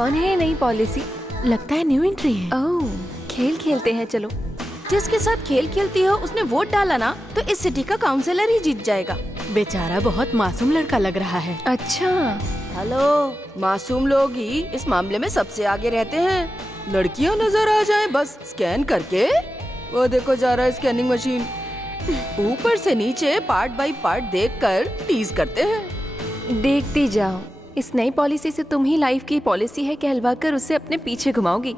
कौन है ये नई पॉलिसी? लगता है न्यू एंट्री है। ओह, खेल खेलते हैं चलो। जिसके साथ खेल खेलती हो उसने वोट डाला ना तो इस सिटी का काउंसलर ही जीत जाएगा। बेचारा बहुत मासूम लड़का लग रहा है। अच्छा, हेलो, मासूम लोग ही इस मामले में सबसे आगे रहते हैं। लड़कियां नजर आ जाएं बस स्कैन करके। वो देखो जा रहा है स्कैनिंग मशीन। ऊपर से नीचे पार्ट बाय पार्ट देखकर टीज करते हैं। देखती जाओ। इस नई पॉलिसी से तुम ही लाइफ की पॉलिसी है कहलवाकर उसे अपने पीछे घुमाओगी।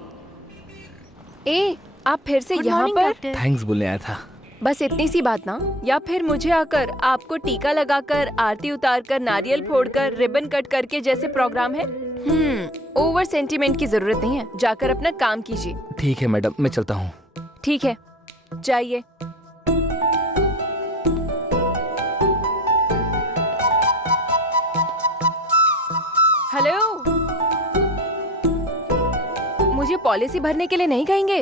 ए, आप फिर से Good यहाँ morning, पर? डॉक्टर। थैंक्स बोलने आया था। बस इतनी सी बात ना? या फिर मुझे आकर आपको टीका लगाकर, आरती उतारकर, नारियल फोड़कर, रिबन कट करके जैसे प्रोग्राम है? ओवर सेंटिमेंट की जरूरत नहीं है। जाकर अपना काम कीजिए। ठीक है मैडम, मैं चलता हूँ। ठीक है, जाइए। हेलो, मुझे पॉलिसी भरने के लिए नहीं कहेंगे?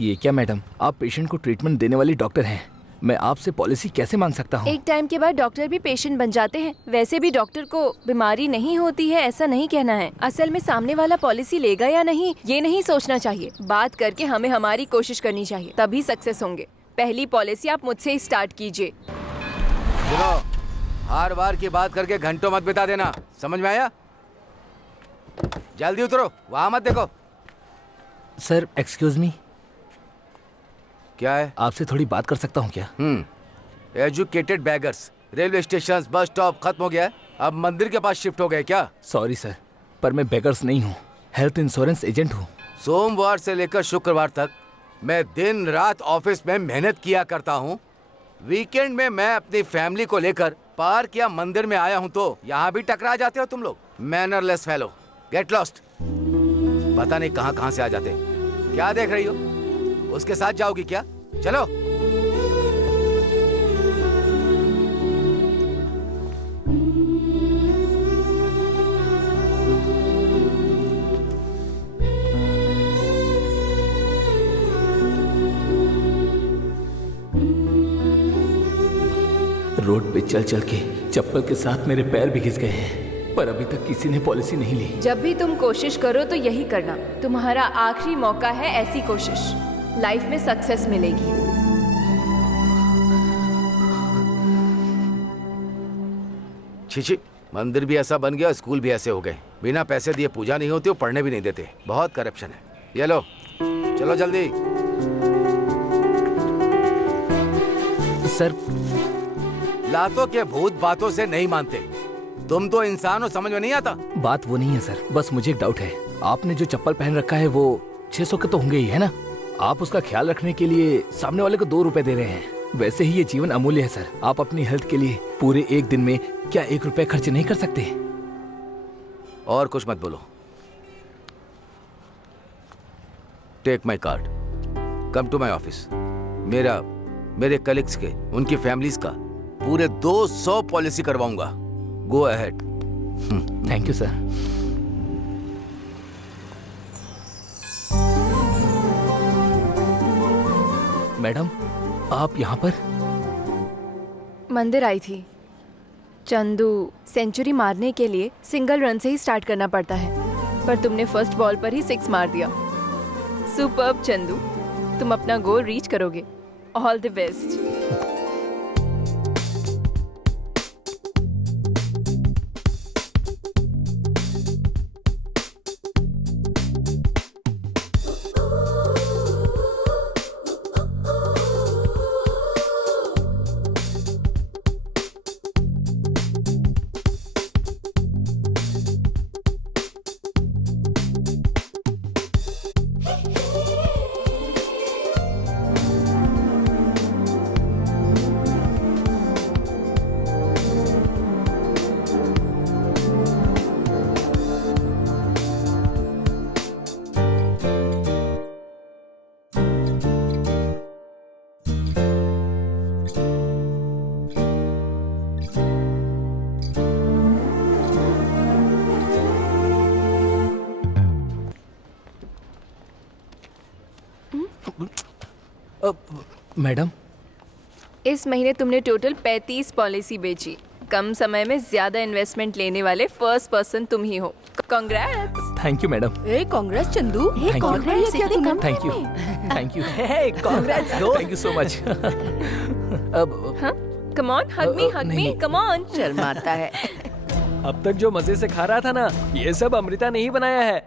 ये क्या मैडम, आप पेशेंट को ट्रीटमेंट देने वाली डॉक्टर हैं। मैं आपसे पॉलिसी कैसे मांग सकता हूँ? एक टाइम के बाद डॉक्टर भी पेशेंट बन जाते हैं। वैसे भी डॉक्टर को बीमारी नहीं होती है ऐसा नहीं कहना है। असल में सामने वाला पॉलिसी लेगा या नहीं ये नहीं सोचना चाहिए। बात करके हमें हमारी कोशिश करनी चाहिए, तभी सक्सेस होंगे। पहली पॉलिसी आप मुझसे ही स्टार्ट कीजिए। सुनो, हर बार की बात करके घंटों मत बिता देना, समझ में आया? जल्दी उतरो, वहां मत देखो। सर एक्सक्यूज मी, क्या है? आपसे थोड़ी बात कर सकता हूँ क्या? Educated beggars. Railway station, bus stop खत्म हो गया है, अब मंदिर के पास शिफ्ट हो गए क्या? सॉरी सर, पर मैं बेगर्स नहीं हूँ, हेल्थ इंश्योरेंस एजेंट हूँ। सोमवार से लेकर शुक्रवार तक मैं दिन रात ऑफिस में मेहनत किया करता हूँ। वीकेंड में मैं अपनी फैमिली को लेकर पार्क या मंदिर में आया हूँ तो यहाँ भी टकरा जाते हो तुम लोग। Mannerless fellow, get lost. पता नहीं कहाँ कहाँ से आ जाते हैं। क्या देख रही हो? उसके साथ जाओगी क्या? चलो। रोड पे चल चल के चप्पल के साथ मेरे पैर भी घिस गए हैं, पर अभी तक किसी ने पॉलिसी नहीं ली। जब भी तुम कोशिश करो तो यही करना। तुम्हारा आखिरी मौका है, ऐसी कोशिश लाइफ में सक्सेस मिलेगी। छी, मंदिर भी ऐसा बन गया, स्कूल भी ऐसे हो गए। बिना पैसे दिए पूजा नहीं होती और पढ़ने भी नहीं देते। बहुत करप्शन है। ये लो, चलो जल्दी। सर, लातों के भूत बातों से नहीं मानते। तुम तो इंसान हो, समझ में नहीं आता? बात वो नहीं है सर, बस मुझे एक डाउट है। आपने जो चप्पल पहन रखा है वो 600 के तो होंगे ही, है ना? आप उसका ख्याल रखने के लिए सामने वाले को 2 रुपए दे रहे हैं। वैसे ही ये जीवन अमूल्य है सर। आप अपनी हेल्थ के लिए पूरे एक दिन में क्या 1 रुपए खर्च नहीं कर सकते? और कुछ मत बोलो। Take my card, come to my office. मेरे कलीग्स के, उनकी फैमिलीज का पूरे 200 पॉलिसी करवाऊंगा। Go ahead. Thank you sir. Madam, आप यहाँ पर? मंदिर आई थी। चंदू, सेंचुरी मारने के लिए सिंगल रन से ही स्टार्ट करना पड़ता है, पर तुमने फर्स्ट बॉल पर ही 6 मार दिया। सुपर्ब चंदू, तुम अपना गोल रीच करोगे। All the best. मैडम, इस महीने तुमने टोटल 35 पॉलिसी बेची। कम समय में ज्यादा इन्वेस्टमेंट लेने वाले फर्स्ट पर्सन तुम ही हो। Congrats. Thank you madam. Hey congrats Chandu. Hey, Thank you. congrats, क्या इतनी तुमने? कम थैंक यू time में। Thank you hey congrats thank you so much. अब हाँ, कम ऑन, हग मी, हग नहीं, मी, नहीं। Come on. शर्माता है। अब तक जो मजे से खा रहा था ना, ये सब अमृता ने ही बनाया है।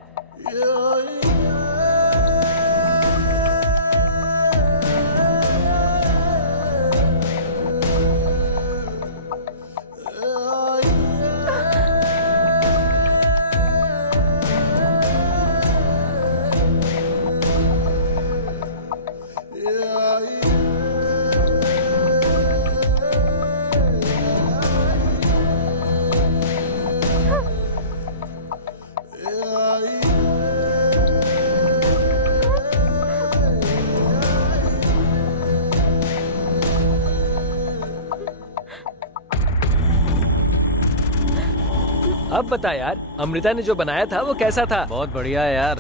अब बता यार, अमृता ने जो बनाया था वो कैसा था? बहुत बढ़िया है यार।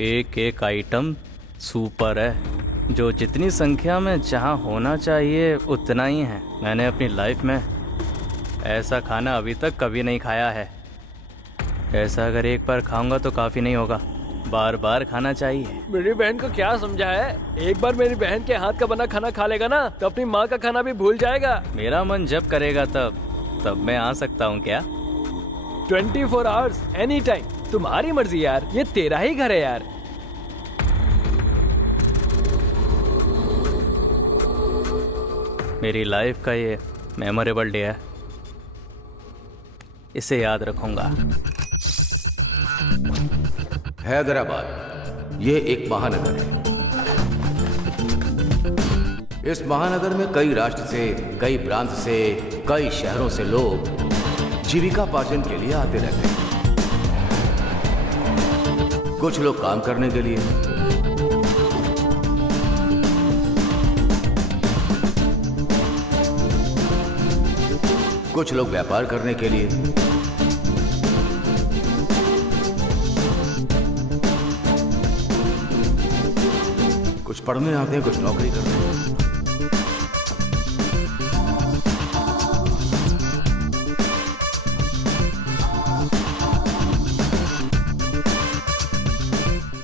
एक एक आइटम सुपर है। जो जितनी संख्या में जहाँ होना चाहिए उतना ही है। मैंने अपनी लाइफ में ऐसा खाना अभी तक कभी नहीं खाया है। ऐसा अगर एक बार खाऊंगा तो काफ़ी नहीं होगा, बार बार खाना चाहिए। मेरी बहन को क्या समझा है? एक बार मेरी बहन के हाथ का बना खाना खा लेगा ना तो अपनी माँ का खाना भी भूल जाएगा। मेरा मन जब करेगा तब मैं आ सकता हूँ क्या? 24 आवर्स एनी टाइम, तुम्हारी मर्जी यार, ये तेरा ही घर है यार। मेरी लाइफ का ये मेमोरेबल डे है, इसे याद रखूंगा। हैदराबाद ये एक महानगर है। इस महानगर में कई राष्ट्र से, कई प्रांत से, कई शहरों से लोग जीविकापार्जन के लिए आते रहते हैं। कुछ लोग काम करने के लिए, कुछ लोग व्यापार करने के लिए, कुछ पढ़ने आते हैं, कुछ नौकरी करते हैं।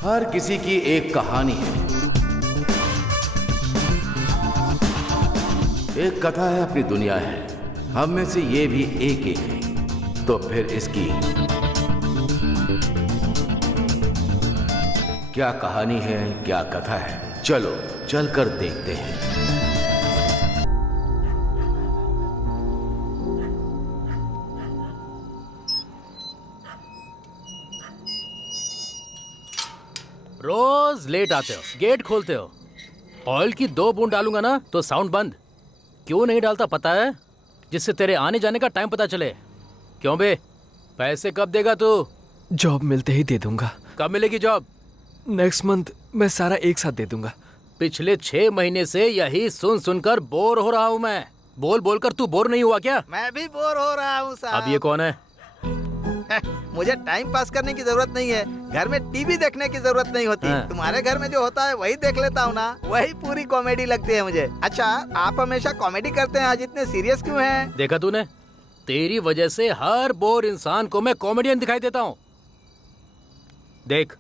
हर किसी की एक कहानी है, एक कथा है, अपनी दुनिया है। हम में से ये भी एक एक है, तो फिर इसकी क्या कहानी है, क्या कथा है? चलो चलकर देखते हैं। रोज लेट आते हो, गेट खोलते हो। ऑयल की 2 बूंद डालूंगा ना तो साउंड बंद। क्यों नहीं डालता पता है? जिससे तेरे आने जाने का टाइम पता चले। क्यों बे? पैसे कब देगा तू? जॉब मिलते ही दे दूंगा। कब मिलेगी जॉब? नेक्स्ट मंथ मैं सारा एक साथ दे दूंगा। पिछले 6 महीने से यही सुन सुनकर बोर हो रहा हूँ मैं। बोल बोल कर तू बोर नहीं हुआ क्या? मैं भी बोर हो रहा हूँ साहब। अब ये कौन है? मुझे टाइम पास करने की जरूरत नहीं है, घर में टीवी देखने की जरूरत नहीं होती। हाँ। तुम्हारे घर में जो होता है वही देख लेता हूँ ना, वही पूरी कॉमेडी लगती है मुझे। अच्छा, आप हमेशा कॉमेडी करते हैं, आज इतने सीरियस क्यों हैं? देखा तूने? तेरी वजह से हर बोर इंसान को मैं कॉमेडियन दिखाई देता हूँ। देख,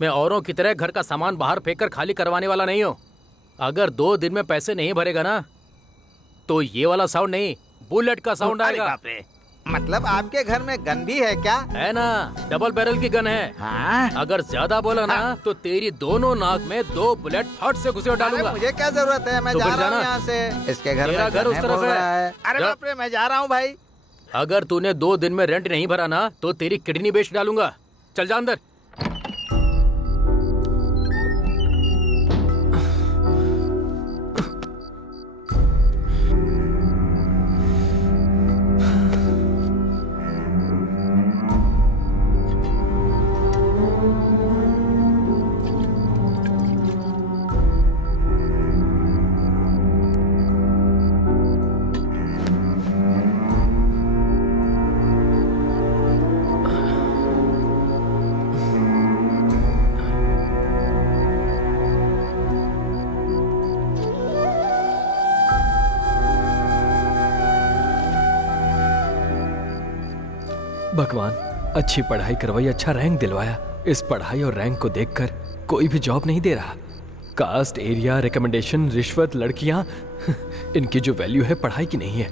मैं औरों की तरह घर का सामान बाहर फेंक कर खाली करवाने वाला नहीं हूँ। अगर 2 दिन में पैसे नहीं भरेगा ना तो ये वाला साउंड नहीं, बुलेट का साउंड अरे आएगा। बाप रे, मतलब आपके घर में गन भी है क्या? है ना, डबल बैरल की गन है। हाँ? अगर ज्यादा बोला ना तो तेरी दोनों नाक में 2 बुलेट फट से घुसे अरे डालूंगा। मुझे क्या जरूरत है, मैं तो जा फिर रहा हूँ जाना। यहाँ से। इसके घर तेरा में घर गन उस है, तरफ बोल है। रहा है। अरे जा। बाप रे, मैं जा रहा हूँ भाई। अगर तूने 2 दिन में रेंट नहीं भरा ना तो तेरी किडनी बेच डालूंगा। चल जा अंदर। भगवान, अच्छी पढ़ाई करवाई, अच्छा रैंक दिलवाया। इस पढ़ाई और रैंक को देखकर कोई भी जॉब नहीं दे रहा। कास्ट, एरिया, रिकमेंडेशन, रिश्वत, लड़कियां, इनकी जो वैल्यू है पढ़ाई की नहीं है।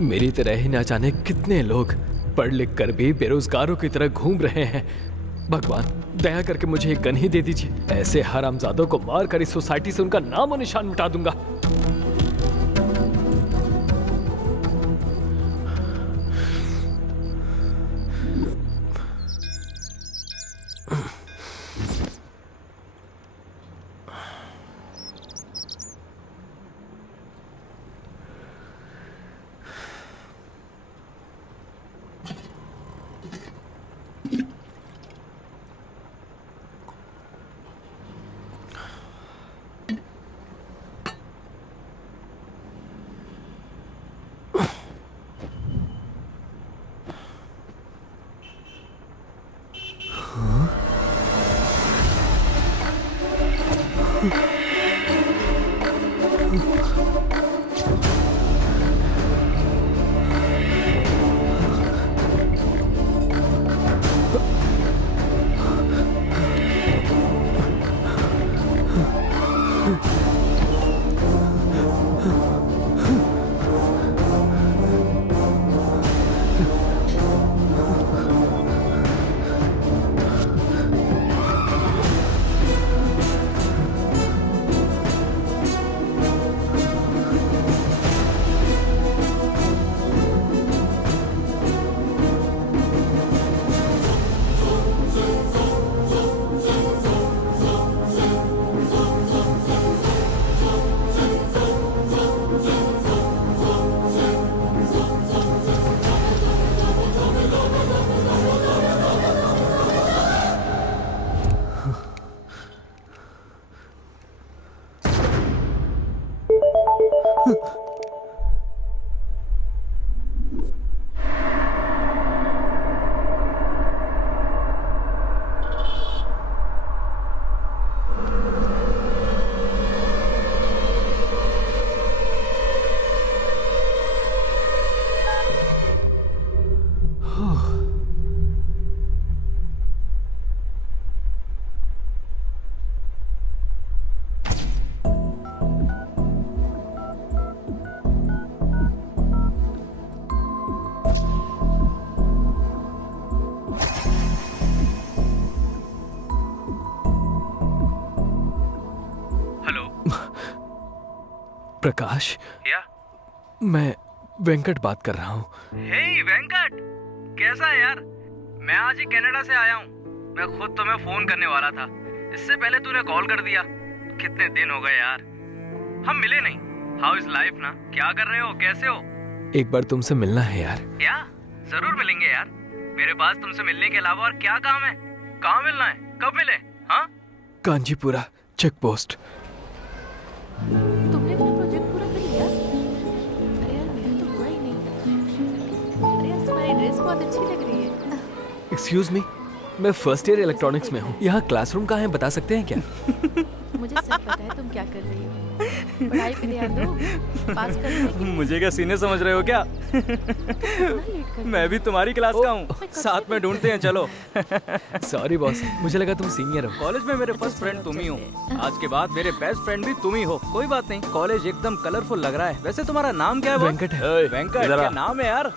मेरी तरह ही ना जाने कितने लोग पढ़ लिख कर भी बेरोजगारों की तरह घूम रहे हैं। भगवान, दया करके मुझे एक गन ही दे दीजिए। ऐसे हरामजादों को मार कर इस सोसाइटी से उनका नाम और निशान मिटा दूंगा। प्रकाश, या? मैं वेंकट बात कर रहा हूँ। हे वेंकट, कैसा है यार? मैं आज ही कनाडा से आया हूँ। मैं खुद तुम्हें फोन करने वाला था, इससे पहले तूने कॉल कर दिया। कितने दिन हो गए यार, हम मिले नहीं। हाउ इज लाइफ ना? क्या कर रहे हो, कैसे हो? एक बार तुमसे मिलना है यार। क्या? जरूर मिलेंगे यार। मेरे पास तुमसे मिलने के अलावा और क्या काम है? कहाँ मिलना है, कब मिले? हाँ, कांजीपुरा चेक पोस्ट। तुमने अपना प्रोजेक्ट पूरा कर लिया? अरे यार, मेरा तो हुआ ही नहीं। अरे यार, तुम्हारी ड्रेस बहुत अच्छी लग रही है। एक्सक्यूज मी, मैं फर्स्ट ईयर इलेक्ट्रॉनिक्स में हूँ। यहाँ क्लासरूम कहाँ है, बता सकते हैं क्या? मुझे सब पता है तुम क्या कर रही हो। पढ़ाई पे ध्यान दो, पास कर लोगे। मुझे क्या सीनियर समझ रहे हो क्या? मैं भी तुम्हारी क्लास का हूँ, साथ में ढूंढते हैं, चलो। सॉरी बॉस, मुझे लगा तुम सीनियर हो। कॉलेज में मेरे फर्स्ट फ्रेंड तुम ही हो, आज के बाद मेरे बेस्ट फ्रेंड भी तुम ही हो। कोई बात नहीं, कॉलेज एकदम कलरफुल लग रहा है। वैसे तुम्हारा नाम क्या है? वेंकट है। वेंकट क्या नाम है यार?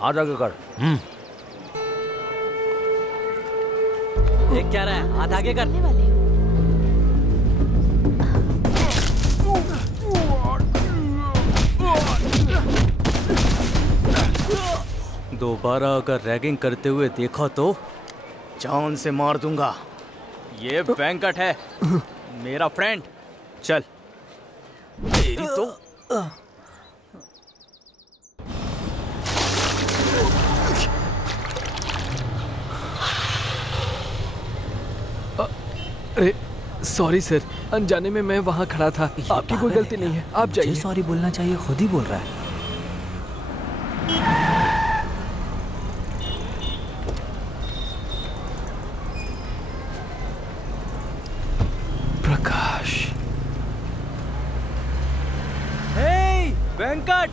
हाथ आगे कर। देख क्या रहा है, हाथ आगे कर। दोबारा अगर रैगिंग करते हुए देखा तो जान से मार दूंगा। ये वेंकट है, मेरा फ्रेंड। चल, तेरी तो अरे सॉरी सर, अनजाने में मैं वहाँ खड़ा था। आपकी कोई गलती नहीं है, आप जाइए। सॉरी बोलना चाहिए, खुद ही बोल रहा है। प्रकाश। हे Venkat,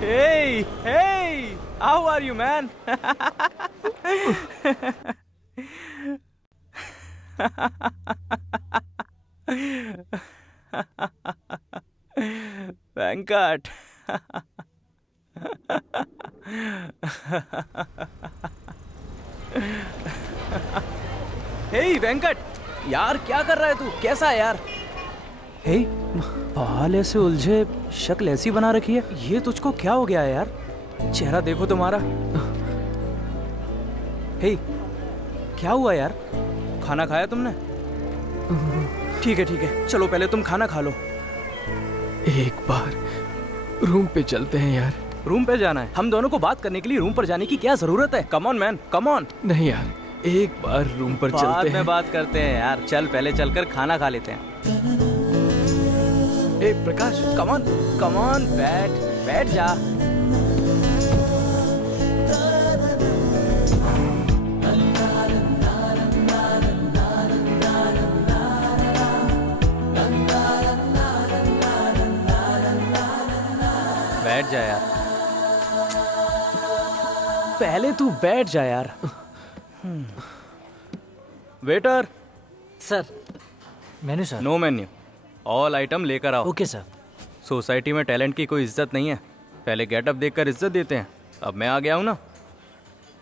Hey, hey, how are you, man? Venkat. हे वेंकट, यार क्या कर रहा है तू? कैसा है यार? हे, बाल ऐसे उलझे, शक्ल ऐसी बना रखी है, ये तुझको क्या हो गया है यार? चेहरा देखो तुम्हारा। हे, क्या हुआ यार? खाना खाया तुमने? ठीक है, चलो पहले तुम खाना खा लो। एक बार रूम पे चलते हैं यार। रूम पे जाना है? हम दोनों को बात करने के लिए रूम पर जाने की क्या जरूरत है? Come on man, come on. नहीं यार, एक बार रूम पर चलते बाद हैं। में बात करते हैं यार, चल पहले चलकर खाना खा लेते हैं। ए प्रकाश, कम ऑन, बैठ जा। बैठ जा यार, पहले तू बैठ जा यार। Waiter. Sir, menu sir. No menu, all item लेकर आओ। Okay sir. सोसाइटी में टैलेंट की कोई इज्जत नहीं है, पहले गेटअप देखकर इज्जत देते हैं। अब मैं आ गया हूँ ना,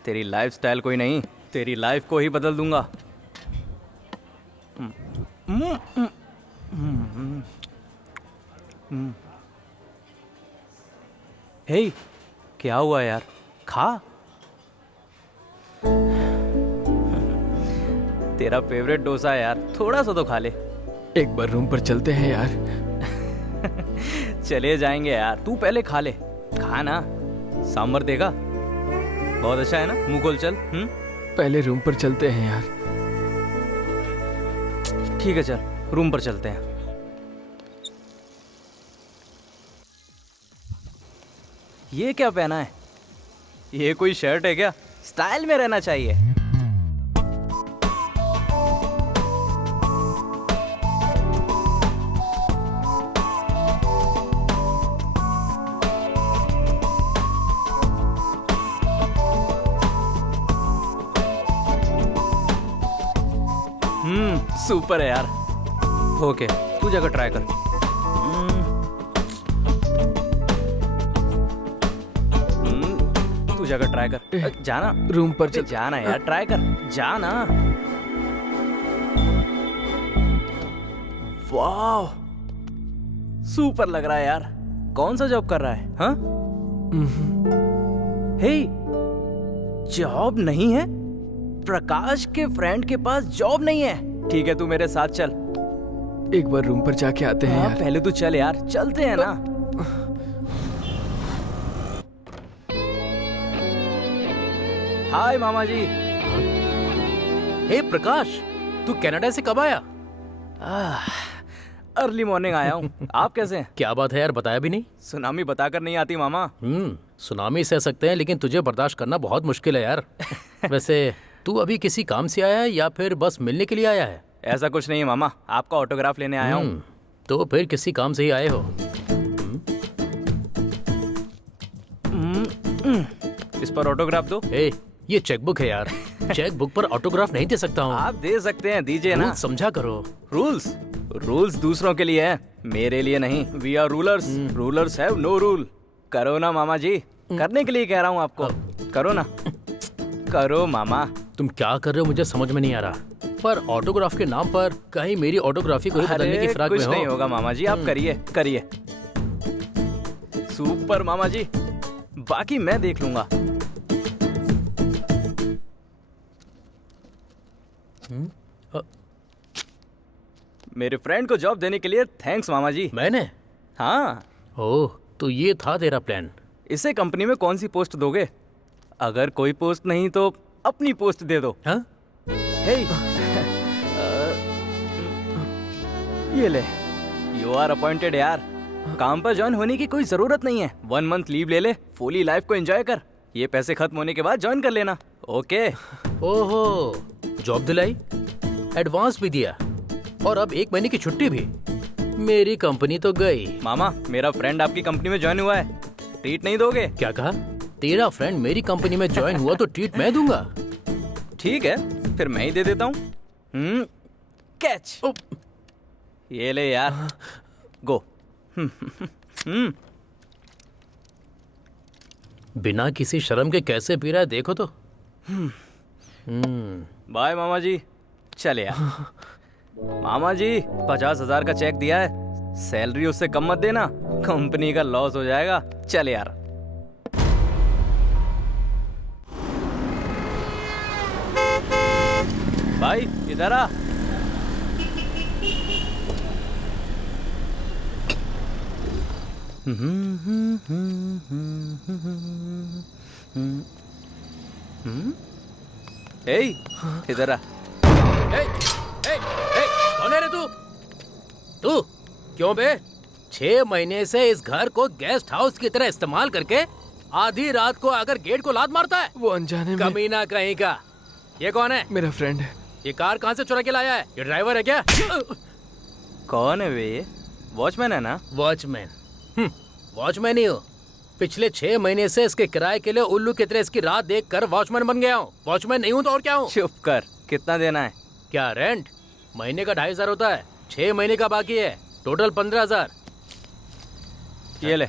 तेरी लाइफस्टाइल कोई नहीं, तेरी लाइफ को ही बदल दूंगा। हे, क्या हुआ यार? खा। तेरा फेवरेट डोसा है यार, थोड़ा सा तो खा ले। एक बार रूम पर चलते हैं यार। चले जाएंगे यार, तू पहले खा ले। खा ना, सांभर देगा, बहुत अच्छा है ना। मुंह खोल चल। पहले रूम पर चलते हैं यार। ठीक है, चल रूम पर चलते हैं। ये क्या पहना है? ये कोई शर्ट है क्या? स्टाइल में रहना चाहिए। सुपर है यार। ओके, तू जाकर ट्राई कर। तू जाकर ट्राई कर। जाना रूम पर चल। जाना यार, ट्राई कर, जाना। वाह, सुपर लग रहा है यार। कौन सा जॉब कर रहा है? हाँ? हे, जॉब नहीं है? प्रकाश के फ्रेंड के पास जॉब नहीं है। ठीक है, तू मेरे साथ चल। एक बार रूम पर जाके आते हैं यार। पहले तू चल यार, चलते हैं ना। हाय मामा जी। हे प्रकाश, तू कनाडा से कब आया? अर्ली मॉर्निंग आया हूँ। आप कैसे हैं? क्या बात है यार, बताया भी नहीं। सुनामी बताकर नहीं आती मामा। सुनामी सह सकते हैं, लेकिन तुझे बर्दाश्त करना बहुत मुश्किल है यार। वैसे तू अभी किसी काम से आया है या फिर बस मिलने के लिए आया है? ऐसा कुछ नहीं है मामा, आपका ऑटोग्राफ लेने आया हूँ। तो फिर किसी काम से ही आए हो? इस पर ऑटोग्राफ दो। ये चेकबुक है यार, चेकबुक पर ऑटोग्राफ नहीं दे सकता हूँ। आप दे सकते हैं, दीजिए ना। समझा करो। रूल्स दूसरों के लिए है, मेरे लिए नहीं। We are rulers, rulers have no rule. करो ना मामा जी, करने के लिए कह रहा हूँ आपको। करो ना, करो मामा। तुम क्या कर रहे हो मुझे समझ में नहीं आ रहा, पर ऑटोग्राफ के नाम पर कहीं मेरी ऑटोग्राफी को बदलने की फिराक में हो। कुछ नहीं होगा मामा जी, आप करिए करिए। सुपर मामा जी, बाकी मैं देख लूंगा। मेरे फ्रेंड को जॉब देने के लिए थैंक्स मामा जी। मैंने? हाँ। ओह, तो ये था तेरा प्लान। इसे कंपनी में कौन सी पोस्ट दोगे? अगर कोई पोस्ट नहीं तो अपनी पोस्ट दे दो। हाँ? हे, ये ले, यू आर अपॉइंटेड यार। काम पर ज्वाइन होने की कोई जरूरत नहीं है। 1 मंथ लीव ले ले, फुली लाइफ को एंजॉय कर। ये पैसे खत्म होने के बाद ज्वाइन कर लेना। ओके। ओहो, जॉब दिलाई, एडवांस भी दिया और अब 1 महीने की छुट्टी भी। मेरी कंपनी तो गई। मामा, मेरा फ्रेंड आपकी कंपनी में ज्वाइन हुआ है, ट्रीट नहीं दोगे? क्या कहा? तेरा फ्रेंड मेरी कंपनी में ज्वाइन हुआ तो ट्रीट मैं दूंगा। ठीक है, फिर मैं ही दे देता हूँ। कैच। ये ले यार, गो। बिना किसी शर्म के कैसे पी रहा है देखो तो। बाय मामा जी, चले यार। मामा जी, 50,000 का चेक दिया है, सैलरी उससे कम मत देना, कंपनी का लॉस हो जाएगा। चल यार। भाई इधर आ। इधर आ। कौन है रे तू? तू क्यों बे 6 महीने से इस घर को गेस्ट हाउस की तरह इस्तेमाल करके आधी रात को आकर गेट को लात मारता है? वो अनजाने में। कमीना कहीं का। ये कौन है? मेरा फ्रेंड है। ये कार कहाँ से चुरा के लाया है? ये ड्राइवर है क्या? कौन है वे? वॉचमैन है ना? वॉचमैन? वॉचमैन ही हो। पिछले 6 महीने से इसके किराए के लिए उल्लू की तरह इसकी रात देख कर वॉचमैन बन गया हूँ। वॉचमैन नहीं हूँ तो और क्या हूँ? चुप कर। कितना देना है? क्या रेंट? महीने का 2,500 होता है, 6 महीने का बाकी है, टोटल 15,000। ये ले।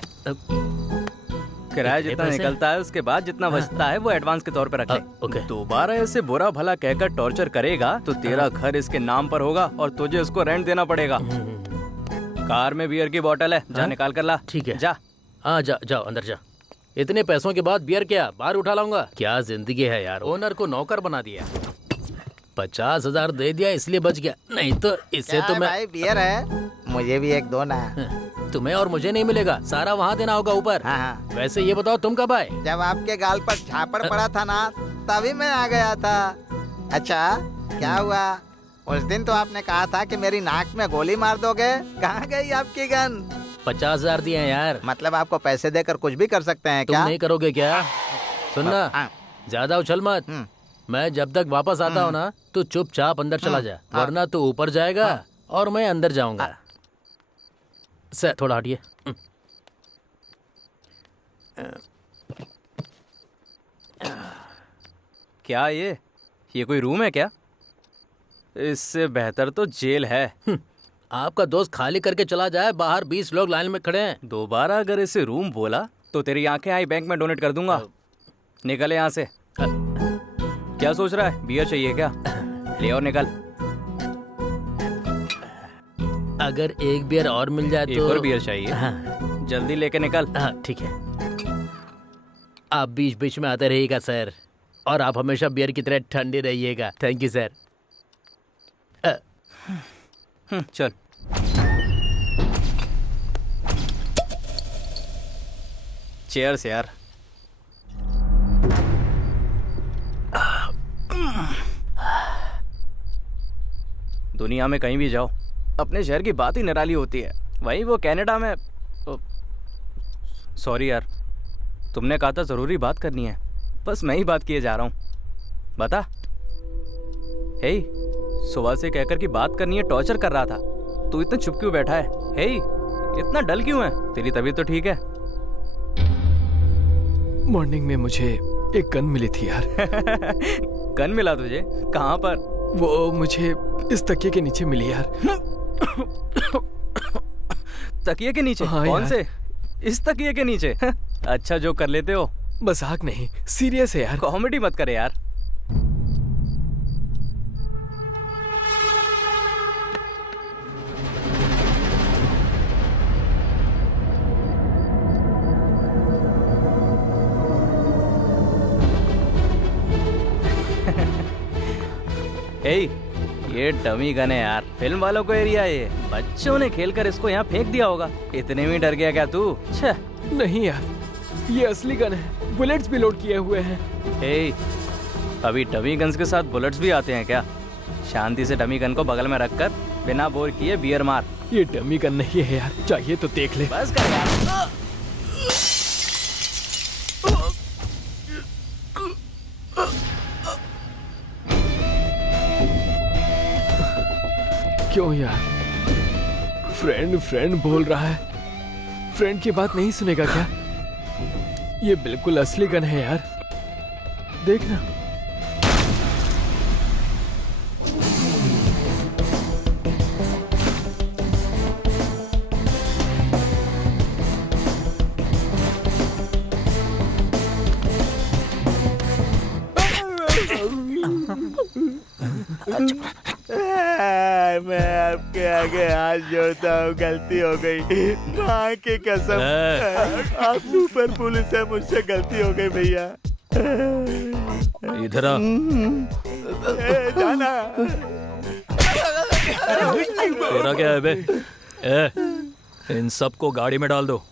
किराया जितना निकलता है उसके बाद जितना बचता है वो एडवांस के तौर पे रख ले। ओके। दोबारा ऐसे बुरा भला कहकर टॉर्चर करेगा तो तेरा घर इसके नाम पर होगा और तुझे उसको रेंट देना पड़ेगा। कार में बियर की बोतल है, जा निकाल कर ला। ठीक है। जा। हाँ जाओ अंदर जा। इतने पैसों के बाद बियर क्या बाहर उठा लाऊंगा? क्या जिंदगी है यार। ओनर को नौकर बना दिया। 50,000 दे दिया इसलिए बच गया, नहीं तो इससे तो मैं। भाई बियर है, मुझे भी एक दो ना। तुम्हें और मुझे नहीं मिलेगा, सारा वहाँ देना होगा ऊपर। हाँ। वैसे ये बताओ तुम कब आए? जब आपके गाल पर झापड़ पड़ा था ना, तभी मैं आ गया था। अच्छा क्या हुआ? उस दिन तो आपने कहा था कि मेरी नाक में गोली मार दोगे, कहाँ गई आपकी गन? 50,000 दिए हैं यार। मतलब आपको पैसे देकर कुछ भी कर सकते हैं तुम क्या? नहीं करोगे क्या? सुनना, हाँ। ज्यादा उछल मत। मैं जब तक वापस आता हूँ ना तो चुपचाप अंदर चला जा, वरना तू ऊपर जाएगा और मैं अंदर जाऊंगा। सर थोड़ा हटिए। क्या ये कोई रूम है क्या? इससे बेहतर तो जेल है। आपका दोस्त खाली करके चला जाए, बाहर 20 लोग लाइन में खड़े हैं। दोबारा अगर इसे रूम बोला तो तेरी आंखें आई बैंक में डोनेट कर दूंगा। निकले यहाँ से। क्या सोच रहा है? बियर चाहिए क्या? ले और निकल। अगर एक बियर और मिल जाए तो। एक और बियर चाहिए? हाँ। जल्दी लेके निकल। हाँ ठीक है। आप बीच बीच में आते रहिएगा सर, और आप हमेशा बियर की तरह ठंडे रहिएगा। Thank you sir. चल। चेयर्स यार। दुनिया में कहीं भी जाओ अपने शहर की बात ही निराली होती है। वहीं वो कनाडा में। सॉरी यार, तुमने कहा था ज़रूरी बात करनी है, बस मैं ही बात किए जा रहा हूँ। बता। हे, सुबह से कहकर कि बात करनी है टॉर्चर कर रहा था, तू इतना चुप क्यों बैठा है? हे, इतना डल क्यों है? तेरी तबीयत तो ठीक है? मॉर्निंग में मुझे एक गन मिली थी यार। गन मिला तुझे? कहाँ पर? वो मुझे इस तकिए के नीचे मिली यार। तकिए के नीचे? हाँ कौन यार। से? इस तकिए के नीचे? अच्छा जो कर लेते हो। मजाक नहीं, सीरियस है यार। कॉमेडी मत करे यार। हे, ये डमी गन है यार, फिल्म वालों को एरिया है ये। बच्चों ने खेलकर इसको यहाँ फेंक दिया होगा। इतने में डर गया क्या तू? छह। नहीं यार, ये असली गन है, बुलेट्स भी लोड किए हुए हैं। हे, अभी डमी गन्स के साथ बुलेट्स भी आते हैं क्या? शांति से डमी गन को बगल में रखकर बिना बोर किए बियर मार। ये डमी गन नहीं है यार, चाहिए तो देख ले। बस कर यार। क्यों यार? फ्रेंड फ्रेंड बोल रहा है, फ्रेंड की बात नहीं सुनेगा क्या? ये बिल्कुल असली गन है यार, देखना। मैं आपके आगे हाथ जोड़ता हूँ, गलती हो गई, माँ की कसम। आप सुपर पुलिस है, मुझसे गलती हो गई भैया। इधर आ। जाना। तेरा क्या है बे? इन सबको गाड़ी में डाल दो।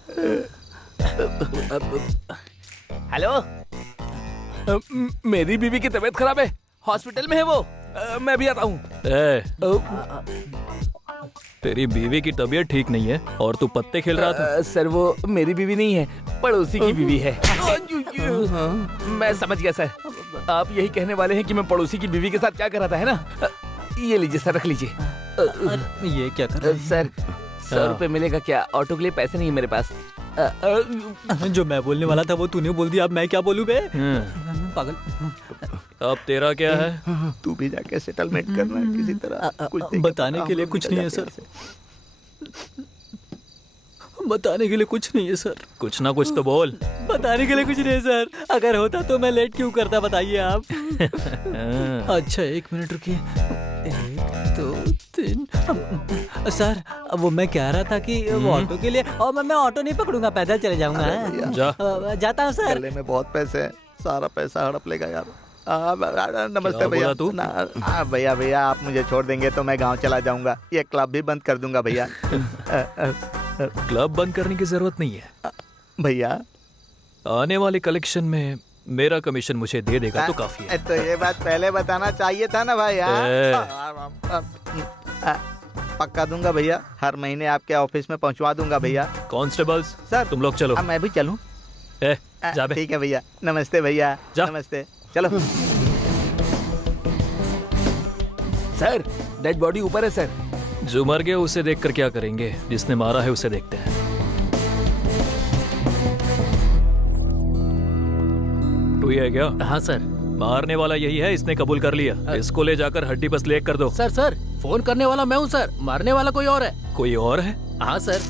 हेलो, मेरी बीवी की तबीयत खराब है, हॉस्पिटल में है वो। मैं भी आता हूँ। तेरी बीवी की तबीयत ठीक नहीं है और तू पत्ते खेल रहा था। सर वो मेरी बीवी नहीं है, पड़ोसी की बीवी है। मैं समझ गया सर, आप यही कहने वाले हैं कि मैं पड़ोसी की बीवी के साथ क्या कर रहा था, है ना? ये लीजिए सर, रख लीजिए। ये क्या कर रहा है? सर 100 रुपए मिलेगा क्या? ऑटो के लिए पैसे नहीं है मेरे पास। जो मैं बोलने वाला था वो तूने बोल दिया, अब मैं क्या बोलूं बे? पागल। अब तेरा क्या है? तू भी जाके सेटलमेंट करना है किसी तरह। कुछ बताने के लिए कुछ नहीं है सर, बताने के लिए कुछ नहीं है सर। कुछ ना कुछ तो बोल। बताने के लिए कुछ नहीं है सर, अगर होता तो मैं लेट क्यों करता, बताइए आप। अच्छा 1 मिनट रुकिए, 1 2 3। सर वो मैं कह रहा था कि वो ऑटो के लिए, और मैं ऑटो नहीं पकड़ूंगा, पैदल चले जाऊंगा। जा। जाता हूँ सर। गले में बहुत पैसे हैं, सारा पैसा हड़प लेगा यार। नमस्ते भैया। तू? भैया भैया आप मुझे छोड़ देंगे तो मैं गांव चला जाऊंगा, ये क्लब भी बंद कर दूंगा भैया। क्लब बंद करने की जरूरत नहीं है भैया। आने वाले कलेक्शन में मेरा कमीशन मुझे दे देगा तो काफी है। तो ये बात पहले बताना चाहिए था ना भाई। पक्का दूंगा भैया, हर महीने आपके ऑफिस में पहुंचवा दूंगा भैया। कांस्टेबल्स सर तुम लोग चलो। मैं भी चलूं? जा बे। ठीक है भैया, नमस्ते भैया। नमस्ते, चलो। सर डेड बॉडी ऊपर है सर। जो मर गया उसे देखकर क्या करेंगे, जिसने मारा है उसे देखते हैं। तू ही है क्या? हाँ सर। मारने वाला यही है, इसने कबूल कर लिया। इसको ले जाकर हड्डी बस लेक कर दो। सर फोन करने वाला मैं हूँ सर, मारने वाला कोई और है। कोई और है? हाँ सर,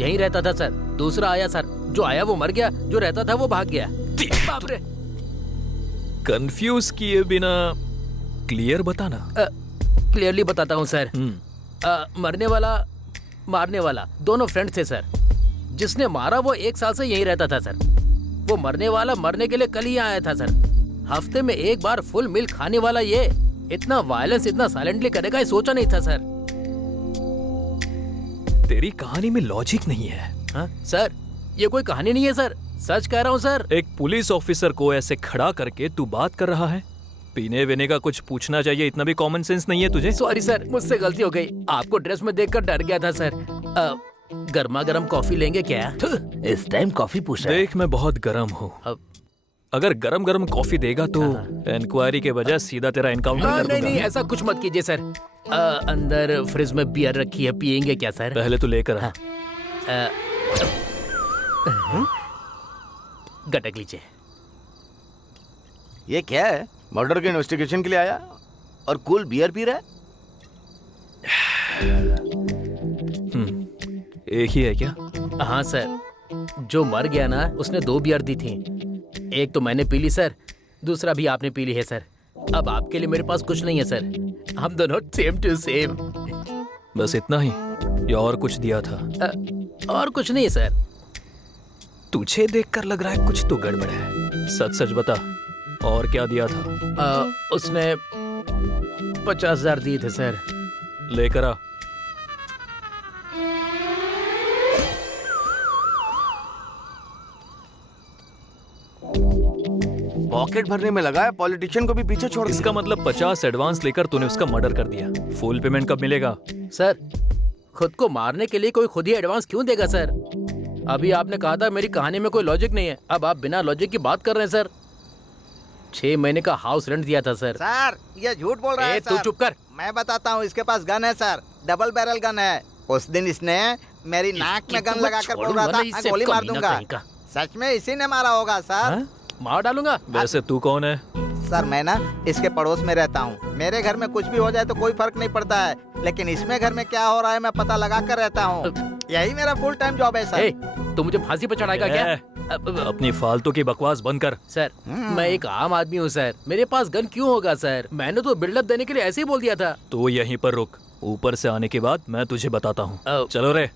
यहीं रहता था सर। दूसरा आया सर, जो आया वो मर गया, जो रहता था वो भाग गया। बाप रे। कंफ्यूज किए बिना क्लियर बताना। क्लियरली बताता हूँ सर। मरने वाला मारने वाला दोनों फ्रेंड थे सर। जिसने मारा वो 1 साल से यहीं रहता था सर। वो मरने वाला मरने के लिए कल ही आया था सर। हफ्ते में 1 बार फुल मील खाने वाला ये इतना वायलेंस इतना साइलेंटली करेगा ये सोचा नहीं था सर। तेरी कहानी में लॉजिक नहीं है। हाँ सर, ये कोई कहानी नहीं है सर, सच कह रहा हूँ सर। एक पुलिस ऑफिसर को ऐसे खड़ा करके तू बात कर रहा है? पीने वीने का कुछ पूछना चाहिए, इतना भी कॉमन सेंस नहीं है तुझे? सॉरी सर, मुझसे गलती हो गई। आपको ड्रेस में देखकर डर गया था सर। गर्मा गर्म कॉफी लेंगे क्या? इस टाइम कॉफी पूछ रहा है? देख मैं बहुत गर्म हूँ, अगर गरम गरम कॉफी देगा तो इंक्वायरी के बजाय सीधा तेरा एनकाउंटर कर दूंगा। नहीं ऐसा कुछ मत कीजिए सर। अंदर फ्रिज में बियर रखी है, पियेंगे क्या सर? पहले तो लेकर आ। गटक लीजिए। ये क्या है? मर्डर के इन्वेस्टिगेशन के लिए आया और कूल बियर पी रहा है? एक ही है क्या? हाँ सर, जो मर गया ना उसने 2 बियर दी थी। एक तो मैंने पी ली सर, दूसरा भी आपने पी ली है सर। अब आपके लिए मेरे पास कुछ नहीं है सर, हम दोनों सेम टू सेम। बस इतना ही या और कुछ दिया था? और कुछ नहीं है सर। तुझे देखकर लग रहा है कुछ तो गड़बड़ है, सच सच बता, और क्या दिया था? उसने 50,000 दिए थे सर। लेकर आ। पॉकेट भरने में लगा है, पॉलिटिशियन को भी पीछे छोड़ दिया। इसका मतलब 50 एडवांस लेकर तूने उसका मर्डर कर दिया। फुल पेमेंट कब मिलेगा? सर, खुद को मारने के लिए कोई खुद ही एडवांस क्यों देगा सर? अभी आपने कहा था मेरी कहानी में कोई लॉजिक नहीं है, अब आप बिना लॉजिक की बात कर रहे हैं सर। 6 महीने का हाउस रेंट दिया था सर। सर ये झूठ बोल रहा है तू चुप कर। मैं बताता हूँ, इसके पास गन है सर, डबल बैरल गन है। उस दिन इसने मेरी नाक में गन लगाकर बोल रहा था मैं गोली मार दूंगा। सच में इसी ने मारा होगा सर। मार डालूंगा। वैसे तू कौन है? सर मैं ना इसके पड़ोस में रहता हूँ। मेरे घर में कुछ भी हो जाए तो कोई फर्क नहीं पड़ता है, लेकिन इसमें घर में क्या हो रहा है मैं पता लगा कर रहता हूँ। यही मेरा फुल टाइम जॉब है सर। तू मुझे फांसी पर चढ़ाएगा क्या? अपनी फालतू की बकवास बंद कर। सर मैं एक आम आदमी हूँ सर, मेरे पास गन क्यों होगा सर? मैंने तो बिल्डअप देने के लिए ऐसे ही बोल दिया था। तो यहीं पर रुक, ऊपर से आने के बाद मैं तुझे बताता हूँ। चलो रे।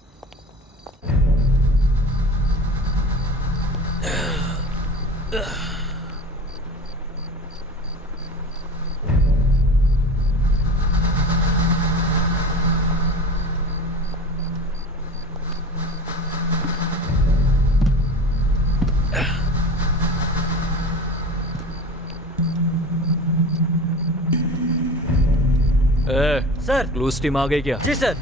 सर क्लूज टीम आ गई क्या? जी सर।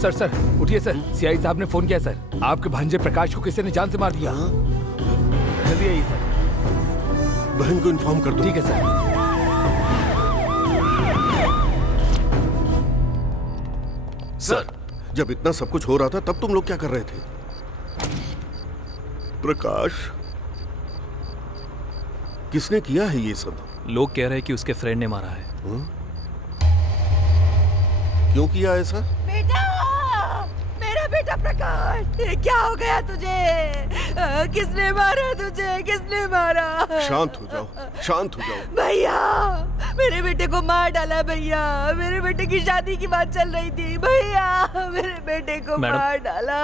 सर सर उठिए सर, सीआई साहब ने फोन किया सर, आपके भांजे प्रकाश को किसी ने जान से मार दिया। जल्दी आइए सर। बहन को इन्फॉर्म कर दो। ठीक है सर। सर जब इतना सब कुछ हो रहा था तब तुम लोग क्या कर रहे थे? प्रकाश किसने किया है ये सब? लोग कह रहे हैं कि उसके फ्रेंड ने मारा है। क्यों किया ऐसा? बेटा, मेरा बेटा प्रकाश, ये क्या हो गया तुझे? किसने मारा तुझे? किसने मारा? शांत हो जाओ, शांत हो जाओ। भैया, मेरे बेटे को मार डाला भैया। मेरे बेटे की शादी की बात चल रही थी भैया, मेरे बेटे को मार डाला।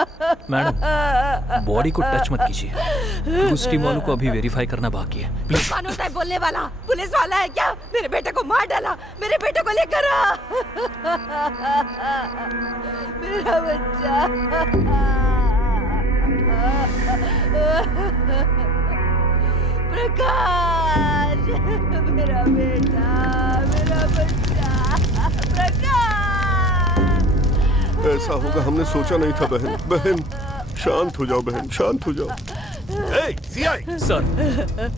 मैडम बॉडी को टच मत कीजिए, उस टीम वालों को अभी वेरीफाई करना बाकी है। प्लीज। कौन होता है बोलने वाला? पुलिस वाला है क्या? मेरे बेटे को मार डाला, मेरे बेटे को लेकर आ। मेरा बच्चा। प्रकाश, मेरा बेटा, मेरा बच्चा, प्रकाश। ऐसा होगा हमने सोचा नहीं था बहन। बहन शांत हो जाओ, बहन शांत हो जाओ। सीआई सर,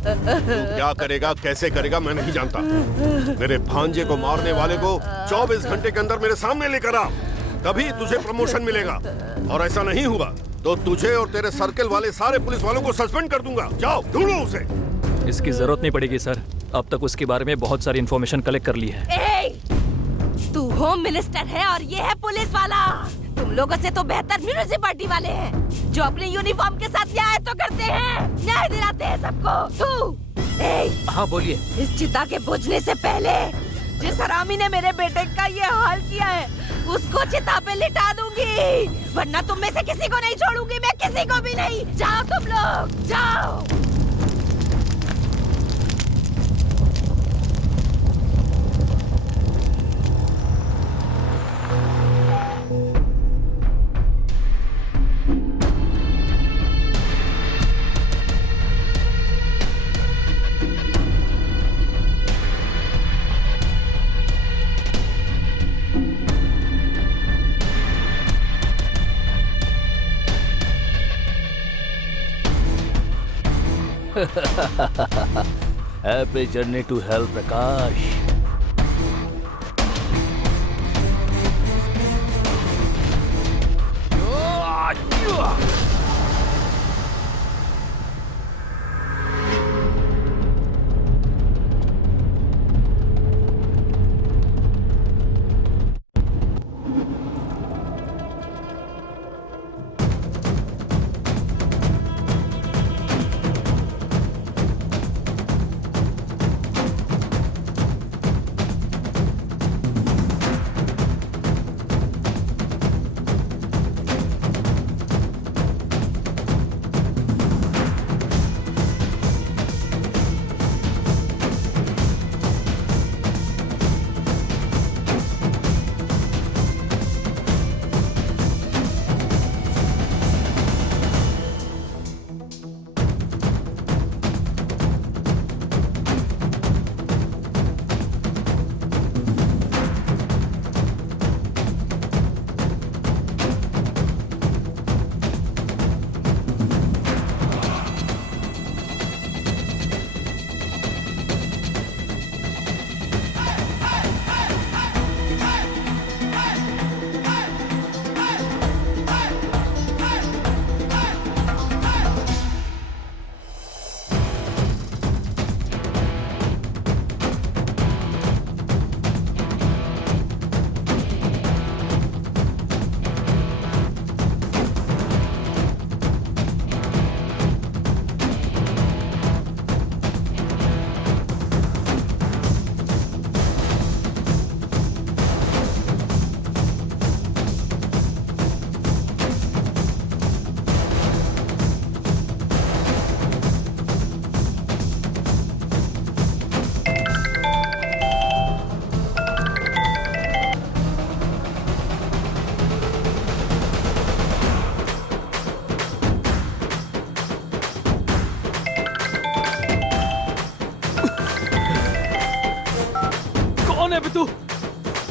तू क्या करेगा कैसे करेगा मैं नहीं जानता। मेरे भांजे को मारने वाले को 24 घंटे के अंदर मेरे सामने लेकर आ, तभी तुझे प्रमोशन मिलेगा। और ऐसा नहीं हुआ तो तुझे और तेरे सर्कल वाले सारे पुलिस वालों को सस्पेंड कर दूंगा। जाओ ढूंढो उसे। इसकी जरूरत नहीं पड़ेगी सर, अब तक उसके बारे में बहुत सारी इन्फॉर्मेशन कलेक्ट कर ली है। तू होम मिनिस्टर है और ये है पुलिस वाला। तुम लोगों से तो बेहतर म्युनिसिपैलिटी वाले हैं, जो अपने यूनिफॉर्म के साथ न्याय तो करते हैं, न्याय दिलाते हैं सबको। तू हाँ बोलिए। इस चिता के बुझने से पहले जिस हरामी ने मेरे बेटे का ये हाल किया है उसको चिता पे लिटा दूंगी, वरना तुम में से किसी को नहीं छोड़ूंगी। मैं किसी को भी नहीं। जाओ तुम लोग, जाओ। हैप्पी जर्नी टू हेल प्रकाश।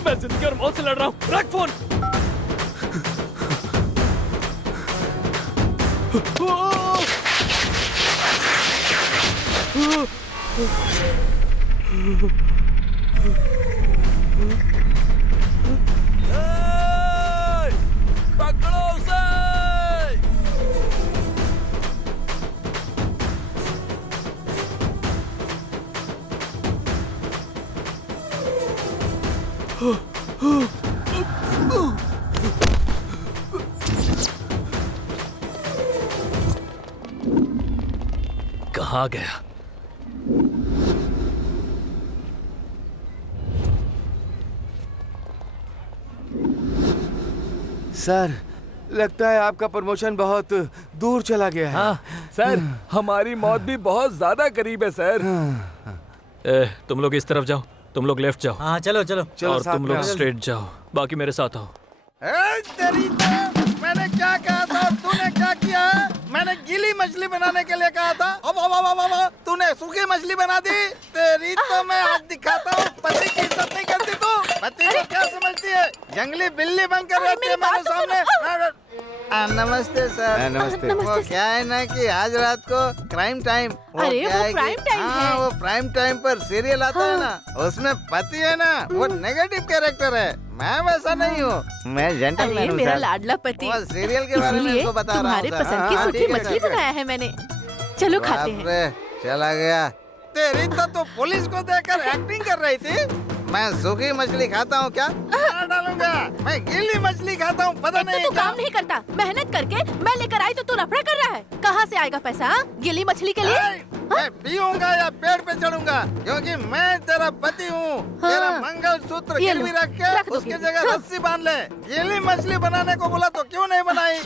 मैं जिंदगी और मौत से लड़ रहा हूँ। रख फोन। पकड़ो उसे। कहाँ गया? सर, लगता है आपका प्रमोशन बहुत दूर चला गया है। हाँ सर, हमारी मौत भी बहुत ज्यादा करीब है सर। तुम लोग इस तरफ जाओ, तुम लोग लेफ्ट जाओ। हाँ चलो चलो। और तुम लोग स्ट्रेट जाओ, बाकी मेरे साथ आओ। तेरी तो मैंने क्या कहा था और तूने क्या किया है? मैंने गीली मछली बनाने के लिए कहा था, अब तूने सूखी मछली बना दी। तेरी तो मैं हाथ दिखाता हूँ। पति की इज्जत नहीं करती तू। पति को क्या समझती है? जंगली बिल्ली बनकर रहती है मेरे सामने। नमस्ते सर। नमस्ते। वो क्या है ना कि आज रात को क्राइम टाइम। अरे वो प्राइम टाइम है। वो प्राइम टाइम पर सीरियल आता है ना, उसमें पति है ना, वो नेगेटिव कैरेक्टर है। मैं वैसा नहीं हूँ, मैं जेंटलमैन अरे हूँ मेरा सर। लाडला पति। वो सीरियल के बारे में इसलिए उसको बता रहा हूँ तुम्हारे सर। पसंद की हाँ, सूखी ठीक है मछली सर। बनाया है मैंने। चलो खाते हैं। बाप रे, चला गया। तेरी तो पुलिस को देखकर एक्टिंग कर रही थी। मैं सूखी मछली खाता हूँ क्या? मार डालूंगा। मैं गीली मछली खाता हूँ, पता नहीं तू क्या? काम नहीं करता, मेहनत करके मैं लेकर आई तो तू नफरत कर रहा है। कहाँ से आएगा पैसा? हाँ? गीली मछली के लिए? मैं पीऊंगा या पेड़ पे चढ़ूंगा, क्योंकि मैं तेरा पति हूँ। तेरा मंगलसूत्र ये गिरवी लो, रख के रख दो उसकी गिरवी। जगह रस्सी बांध ले। गीली मछली बनाने को बोला तो क्यों नहीं बनाई?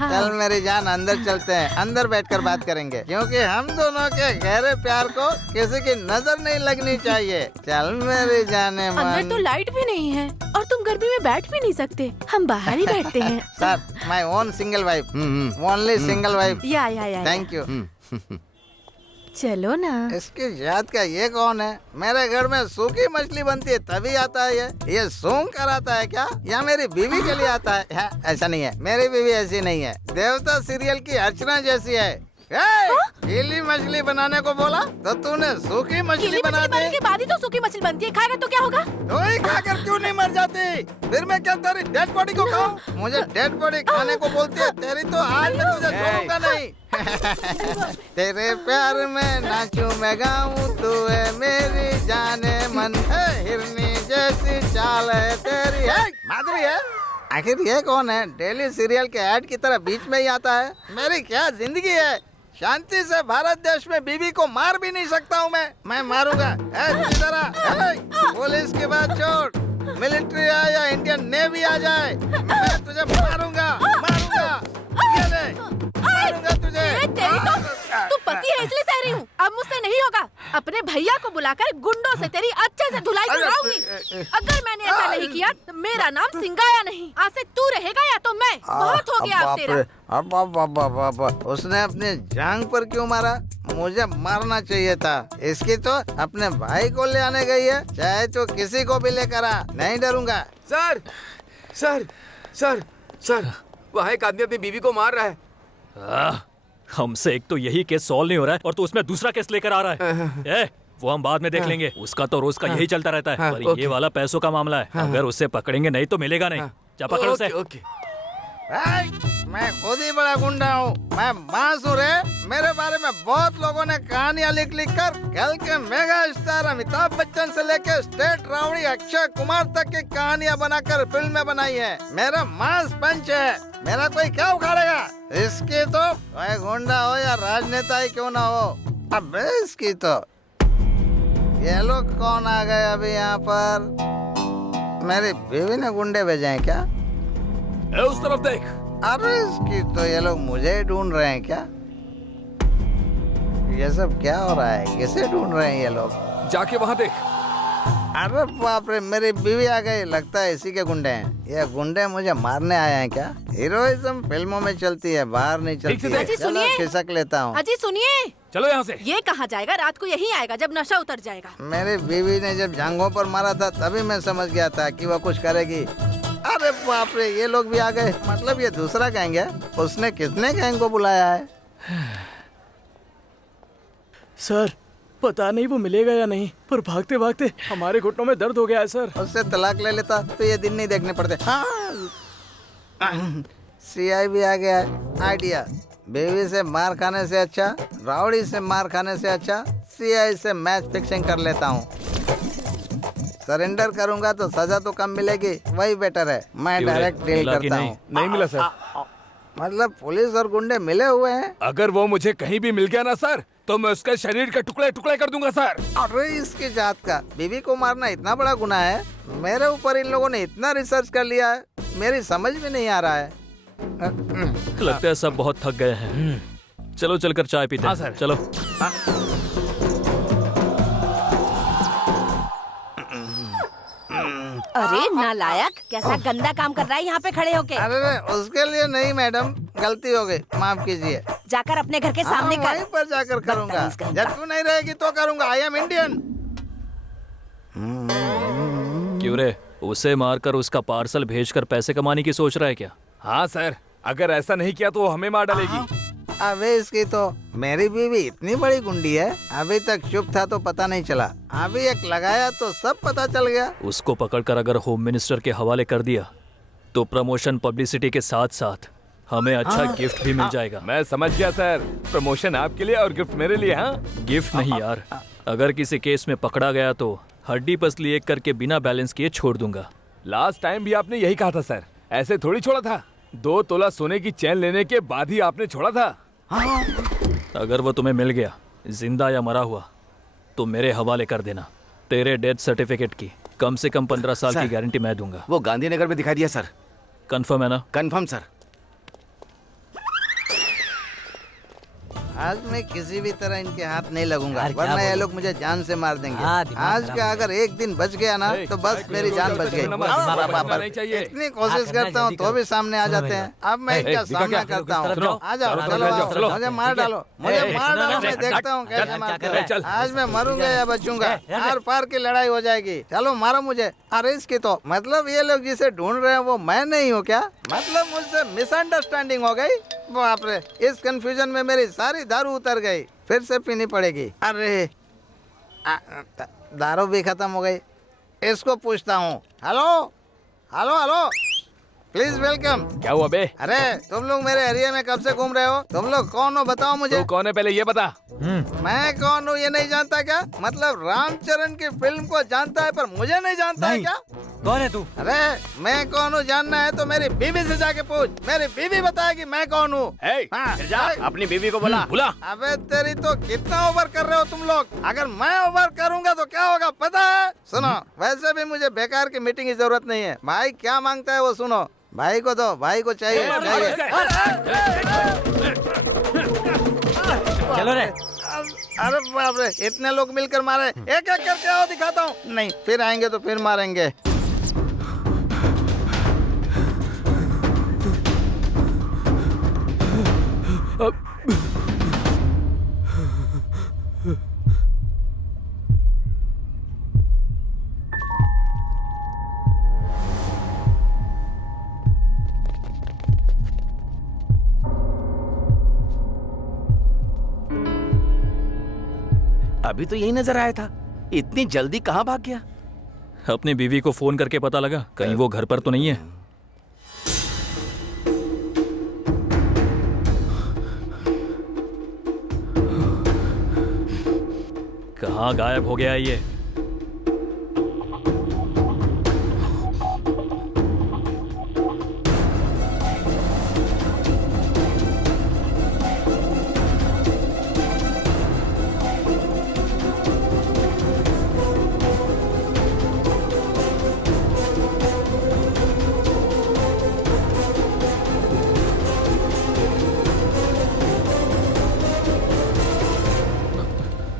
चल मेरी जान, अंदर चलते हैं। अंदर बैठकर बात करेंगे, क्योंकि हम दोनों के गहरे प्यार को किसी की नजर नहीं लगनी चाहिए। चल मेरी जाने मन। अंदर तो लाइट भी नहीं है और तुम गर्मी में बैठ भी नहीं सकते। हम बाहर ही बैठते हैं। Sir, my own single wife, only single wife. या थैंक यू। चलो ना। इसकी याद का ये कौन है? मेरे घर में सूखी मछली बनती है तभी आता है ये सूंघ कर आता है क्या? या मेरी बीवी के लिए आता है? ऐसा नहीं है, मेरी बीवी ऐसी नहीं है। देवता सीरियल की अर्चना जैसी है। गीली मछली बनाने को बोला तो तूने सूखी मछली बना दी। के बाद ही तो सूखी मछली बनती है। खाएगा तो क्या होगा? तो ही खाकर क्यों नहीं मर जाती? फिर मैं क्या तेरी डेड बॉडी को खाऊं? मुझे डेड बॉडी खाने को बोलती है। तेरी तो आज मैं तुझे छोड़ूंगा नहीं। तेरे प्यार में नाचूं मैं गाऊं, तू है मेरी जाने मन है। हिरनी जैसी चाल है तेरी। माधुरी है? आखिर ये कौन है? डेली सीरियल के ऐड की तरह बीच में ही आता है। मेरी क्या जिंदगी है? शांति से भारत देश में बीवी को मार भी नहीं सकता हूँ मैं मारूंगा। पुलिस की बात छोड़, मिलिट्री आए या इंडियन नेवी आ जाए, मैं तुझे मारूंगा। ये ले, मारूंगा तुझे। तू पति है इसलिए सह रही हूँ। अब मुझसे नहीं होगा। अपने भैया को बुलाकर गुंडों से तेरी अच्छे से धुलाई करवाऊंगी। अगर मैंने ऐसा नहीं किया तो मेरा नाम सिंगाया नहीं। आज से तू रहेगा या तो मैं। बहुत हो गया अब तेरा। अब उसने अपने जांग पर क्यों मारा? मुझे मारना चाहिए था। इसकी तो अपने भाई को ले आने गई है, चाहे तो किसी को भी लेकर आ, नहीं डरूंगा। सर सर सर सर, वहाँ एक आदमी अपनी बीवी को मार रहा है। हमसे एक तो यही केस सॉल्व नहीं हो रहा है और तू उसमें दूसरा केस लेकर आ रहा है। वो हम बाद में देख लेंगे। उसका तो रोज का यही चलता रहता है। पर ये वाला पैसों का मामला है। अगर उससे पकड़ेंगे नहीं तो मिलेगा नहीं। जा पकड़ उसे। मैं खुद ही बड़ा गुंडा हूँ। मैं मासूम रे। मेरे बारे में बहुत लोगों ने कहानियाँ लिख कर कल के मेगा स्टार अमिताभ बच्चन से लेकर स्टेट राउडी अक्षय कुमार तक की कहानियाँ बनाकर फिल्में बनाई है। मेरा मांस पंच है। मेरा कोई क्या उखाड़ेगा? इसकी तो कोई गुंडा हो या राजनेता ही क्यों ना हो, अब इसकी तो। ये लोग कौन आ गए अभी यहाँ पर? मेरी बीवी ने गुंडे भेजे हैं क्या? उस तरफ देख। अरे इसकी तो ये लोग मुझे ही ढूंढ रहे हैं क्या? ये सब क्या हो रहा है? किसे ढूंढ रहे हैं ये लोग? जाके वहाँ देख। अरे बाप रे, मेरी बीवी आ गई। लगता है इसी के गुंडे हैं। ये गुंडे मुझे मारने आए हैं क्या? हीरोइज्म फिल्मों में चलती है, बाहर नहीं चलती है। अजी सुनिए। खिसक लेता हूँ। अजी सुनिए। चलो यहाँ से। ये कहाँ जाएगा? रात को यहीं आएगा जब नशा उतर जाएगा। मेरी बीवी ने जब जांघों पर मारा था तभी मैं समझ गया था कि वो कुछ करेगी। अरे बाप रे, ये लोग भी आ गए। मतलब ये दूसरा गैंग है। उसने कितने गैंग को बुलाया है? सर पता नहीं वो मिलेगा या नहीं, पर भागते भागते हमारे घुटनों में दर्द हो गया है सर। उससे तलाक ले लेता तो ये दिन नहीं देखने पड़ते। हाँ सीआई भी आ गया है। आइडिया, बीवी से मार खाने से अच्छा, रावड़ी से मार खाने से अच्छा सीआई से मैच फिक्सिंग कर लेता हूँ। सरेंडर करूंगा तो सजा तो कम मिलेगी, वही बेटर है। मैं डायरेक्ट डील करता हूँ। नहीं मिला सर। मतलब पुलिस और गुंडे मिले हुए हैं। अगर वो मुझे कहीं भी मिल गया ना सर, तो मैं उसके शरीर के टुकड़े टुकड़े कर दूंगा सर। अरे इसकी जात का, बीवी को मारना इतना बड़ा गुनाह है? मेरे ऊपर इन लोगों ने इतना रिसर्च कर लिया है, मेरी समझ में नहीं आ रहा है। लगता है सब बहुत थक गए हैं। चलो चलकर चाय पीते हैं। हाँ सर। चलो। अरे नालायक, कैसा गंदा काम कर रहा है यहाँ पे खड़े होके। अरे उसके लिए नहीं मैडम, गलती हो गई, माफ कीजिए। जाकर अपने घर के सामने कर। वहीं पर जाकर करूँगा। जब तू नहीं रहेगी तो करूँगा। I am Indian. क्यों रे, उसे मारकर उसका पार्सल भेजकर पैसे कमाने की सोच रहा है क्या? हाँ सर, अगर ऐसा नहीं किया तो वो हमें मार डालेगी। अबे इसकी तो, मेरी बीवी इतनी बड़ी गुंडी है, अभी तक चुप था तो पता नहीं चला, अभी एक लगाया तो सब पता चल गया। उसको पकड़कर अगर होम मिनिस्टर के हवाले कर दिया तो प्रमोशन पब्लिसिटी के साथ साथ हमें अच्छा गिफ्ट भी मिल जाएगा। मैं समझ गया सर, प्रमोशन आपके लिए और गिफ्ट मेरे लिए। हाँ गिफ्ट नहीं यार, अगर किसी केस में पकड़ा गया तो हड्डी पसली एक करके बिना बैलेंस किए छोड़ दूंगा। लास्ट टाइम भी आपने यही कहा था सर, ऐसे थोड़ी छोड़ा था। 2 तोला सोने की चैन लेने के बाद ही आपने छोड़ा था। अगर वो तुम्हें मिल गया जिंदा या मरा हुआ तो मेरे हवाले कर देना। तेरे डेथ सर्टिफिकेट की कम से कम 15 साल की गारंटी मैं दूंगा। वो गांधीनगर में दिखाई दिया सर। कंफर्म है ना? Confirm sir. आज मैं किसी भी तरह इनके हाथ नहीं लगूंगा, वरना ये लोग मुझे जान से मार देंगे। आज का अगर एक दिन बच गया ना तो बस मेरी जान बच गई। इतनी कोशिश करता हूँ तो भी सामने आ जाते हैं। अब मैं इनका सामना करता हूँ। आ जाओ, चलो, मुझे मार डालो, मुझे मार डालो, मैं देखता हूँ कैसे मारते हो। आज मैं मरूंगा या बचूंगा, आर पार की लड़ाई हो जाएगी। चलो मारो मुझे। अरे इसकी तो, मतलब ये लोग जिसे ढूंढ रहे हैं वो मैं नहीं हूँ क्या? मतलब मुझसे मिसअंडरस्टैंडिंग हो गई। बाप रे, इस कंफ्यूजन में मेरी सारी दारू उतर गई, फिर से पीनी पड़ेगी। अरे दारू भी खत्म हो गई। इसको पूछता हूँ। Hello hello hello, please welcome. क्या हुआ बे? अरे तुम लोग मेरे एरिया में कब से घूम रहे हो? तुम लोग कौन हो बताओ मुझे। तू कौन है पहले ये बता। मैं कौन हूँ ये नहीं जानता क्या? मतलब रामचरण की फिल्म को जानता है पर मुझे नहीं जानता है क्या? कौन है तू? अरे मैं कौन हूँ जानना है तो मेरी बीवी से जाके पूछ, मेरी बीवी बताएगी मैं कौन हूँ। अपनी बीवी को बुला। अबे तेरी तो कितना ओवर कर रहे हो तुम लोग। अगर मैं ओवर करूंगा तो क्या होगा पता है? सुनो, वैसे भी मुझे बेकार की मीटिंग की जरूरत नहीं है। भाई क्या मांगता है वो सुनो। भाई को दो, भाई को चाहिए। चलो रे। अरे बाप रे, इतने लोग मिलकर मारे। एक एक करके आओ, दिखाता हूँ। नहीं, फिर आएंगे तो फिर मारेंगे। अभी तो यही नजर आया था, इतनी जल्दी कहाँ भाग गया? अपनी बीवी को फोन करके पता लगा कहीं वो घर पर तो नहीं है। कहाँ गायब हो गया ये?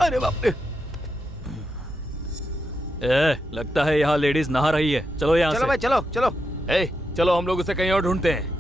अरे बाप रे। लगता है यहाँ लेडीज नहा रही है। चलो यहाँ चलो से। भाई, चलो चलो। चलो हम लोग उसे कहीं और ढूंढते हैं।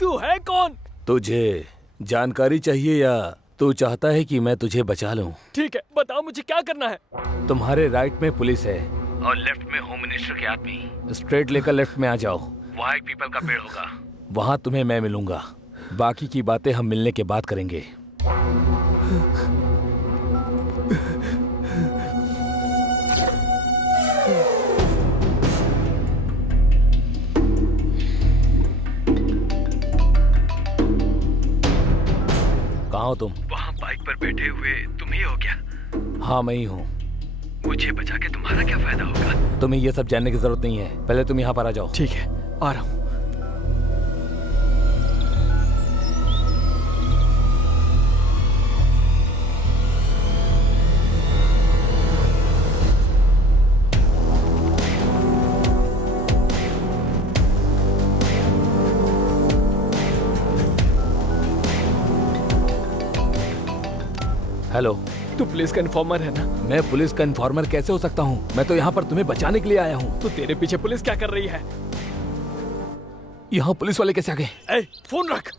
तू है कौन? तुझे जानकारी चाहिए या तू चाहता है कि मैं तुझे बचा लूं? ठीक है, बताओ मुझे क्या करना है। तुम्हारे राइट में पुलिस है और लेफ्ट में होम मिनिस्टर के आदमी। स्ट्रेट लेकर लेफ्ट में आ जाओ, वहाँ एक पीपल का पेड़ होगा, वहाँ तुम्हें मैं मिलूंगा। बाकी की बातें हम मिलने के बाद करेंगे। कहाँ हो तुम? वहाँ बाइक पर बैठे हुए तुम ही हो क्या? हाँ मैं ही हूँ। मुझे बचा के तुम्हारा क्या फायदा होगा? तुम्हें ये सब जानने की जरूरत नहीं है, पहले तुम यहाँ पर आ जाओ। ठीक है, आ रहा हूँ। हेलो, तू पुलिस का इन्फॉर्मर है ना? मैं पुलिस का इन्फॉर्मर कैसे हो सकता हूँ? मैं तो यहाँ पर तुम्हें बचाने के लिए आया हूँ। तो तेरे पीछे पुलिस क्या कर रही है? यहाँ पुलिस वाले कैसे आ गए? ए, फोन रख।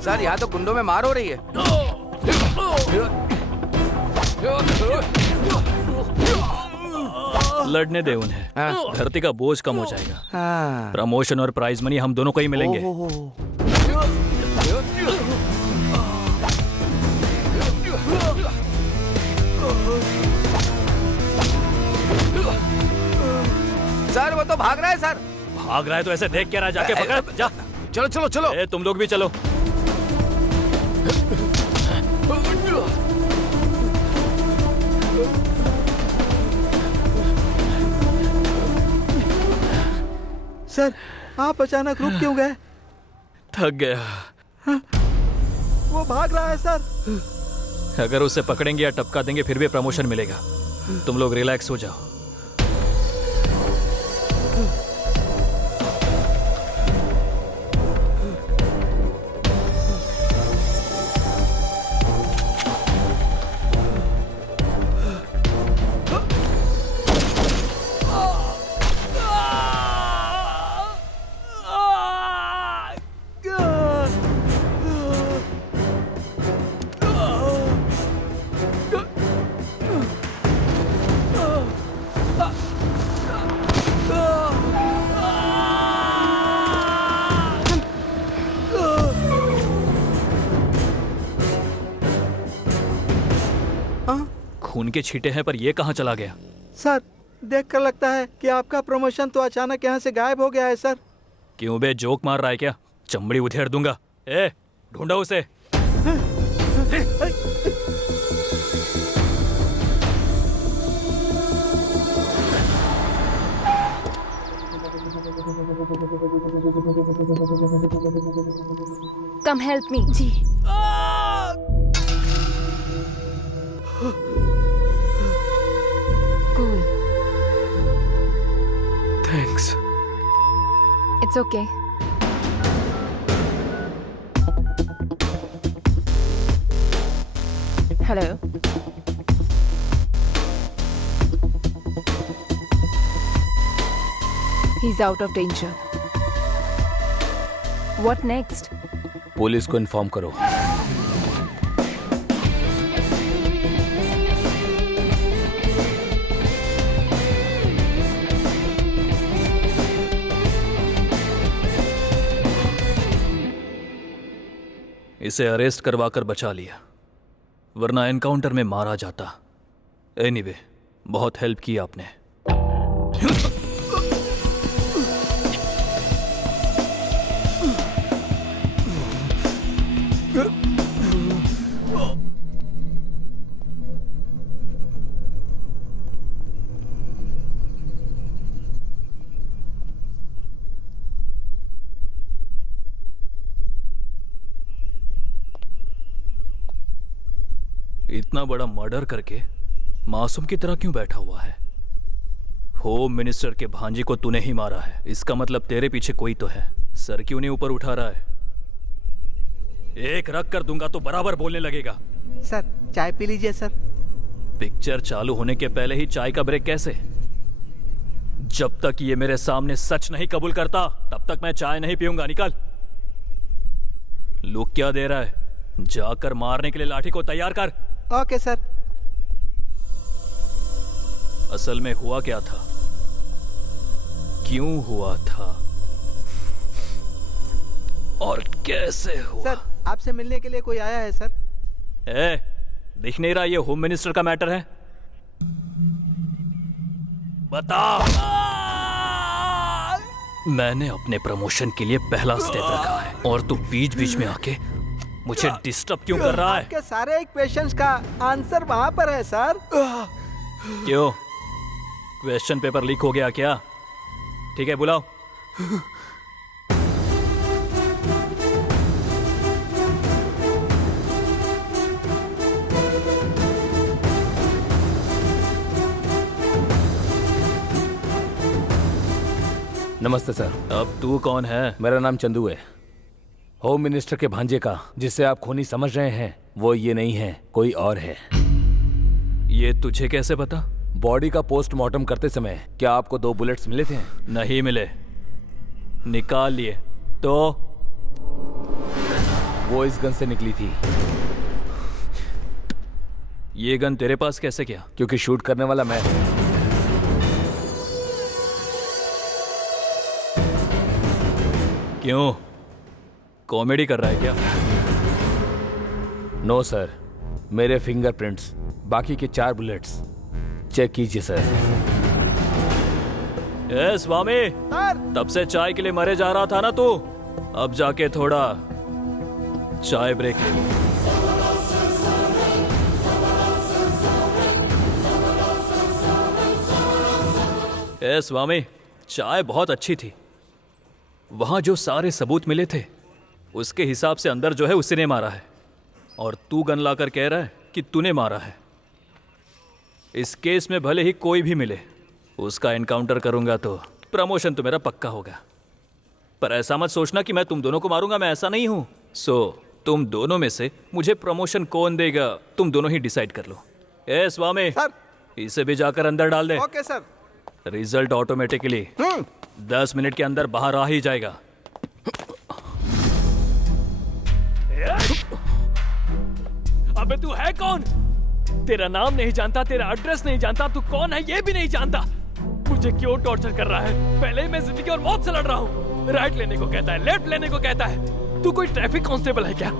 सर यहाँ तो गुंडों में मार हो रही है। लड़ने दे उन्हें, धरती का बोझ कम हो जाएगा। हाँ। प्रमोशन और प्राइज मनी हम दोनों को ही मिलेंगे। सर वो तो भाग रहा है सर। भाग रहा है तो ऐसे देख के रहा, जाके पकड़ जा। चलो चलो चलो। ए, तुम लोग भी चलो। सर आप अचानक रुक क्यों गए? थक गया। वो भाग रहा है सर। अगर उसे पकड़ेंगे या टपका देंगे फिर भी प्रमोशन मिलेगा। तुम लोग रिलैक्स हो जाओ। खून के छींटे हैं, पर ये कहाँ चला गया? सर देखकर लगता है कि आपका प्रमोशन तो अचानक यहाँ से गायब हो गया है सर। क्यों बे, जोक मार रहा है क्या? चमड़ी उधेड़ दूंगा। ए, ढूंढो उसे। Come help me. जी। Cool. Thanks. It's okay. Hello. He's out of danger. What next? Police को इन्फॉर्म करो। इसे अरेस्ट करवा कर बचा लिया, वरना एनकाउंटर में मारा जाता। एनीवे, बहुत हेल्प की आपने। इतना बड़ा मर्डर करके मासूम की तरह क्यों बैठा हुआ है? होम मिनिस्टर के भांजे को तूने ही मारा है, इसका मतलब तेरे पीछे कोई तो है। सर क्यों नहीं ऊपर उठा रहा है? एक रख कर दूंगा तो बराबर बोलने लगेगा। सर चाय पी लीजिए सर। पिक्चर चालू होने के पहले ही चाय का ब्रेक कैसे? जब तक ये मेरे सामने सच नहीं कबूल करता तब तक मैं चाय नहीं पीऊंगा। निकल। लुक क्या दे रहा है? जाकर मारने के लिए लाठी को तैयार कर। Okay sir. असल में हुआ क्या था, क्यों हुआ था और कैसे हुआ? सर आपसे मिलने के लिए कोई आया है सर। दिख नहीं रहा ये होम मिनिस्टर का मैटर है? बता। मैंने अपने प्रमोशन के लिए पहला स्टेप रखा है और तू बीच बीच में आके मुझे डिस्टर्ब क्यों कर रहा है? आपके सारे क्वेश्चंस का आंसर वहाँ पर है सर। क्यों? क्वेश्चन पेपर लीक हो गया क्या? ठीक है, बुलाओ। नमस्ते सर। अब तू कौन है? मेरा नाम चंदू है। होम मिनिस्टर के भांजे का जिसे आप खूनी समझ रहे हैं वो ये नहीं है, कोई और है। ये तुझे कैसे पता? बॉडी का पोस्टमार्टम करते समय क्या आपको 2 बुलेट्स मिले थे? नहीं मिले। निकाल लिए तो? वो इस गन से निकली थी। ये गन तेरे पास कैसे क्या? क्योंकि शूट करने वाला मैं। क्यों? कॉमेडी कर रहा है क्या? नो सर, मेरे फिंगरप्रिंट्स, बाकी के 4 बुलेट्स चेक कीजिए सर। स्वामी, तब से चाय के लिए मरे जा रहा था ना तू? अब जाके थोड़ा चाय ब्रेक ले। स्वामी, चाय बहुत अच्छी थी। वहां जो सारे सबूत मिले थे उसके हिसाब से अंदर जो है उसी ने मारा है, और तू गन लाकर कह रहा है कि तूने मारा है। इस केस में भले ही कोई भी मिले, उसका एनकाउंटर करूंगा तो प्रमोशन तो मेरा पक्का होगा। पर ऐसा मत सोचना कि मैं तुम दोनों को मारूंगा, मैं ऐसा नहीं हूं। तुम दोनों में से मुझे प्रमोशन कौन देगा तुम दोनों ही डिसाइड कर लो। स्वामी सर, इसे भी जाकर अंदर डाल दे। Okay sir. Result automatically 10 minute के अंदर बाहर आ ही जाएगा। अबे तू है कौन? तेरा नाम नहीं जानता, तेरा एड्रेस नहीं जानता, तू कौन है ये भी नहीं जानता। मुझे क्यों टॉर्चर कर रहा है? पहले ही मैं जिंदगी और मौत से लड़ रहा हूँ। राइट लेने को कहता है, लेफ्ट लेने को कहता है। तू कोई ट्रैफिक कांस्टेबल है क्या?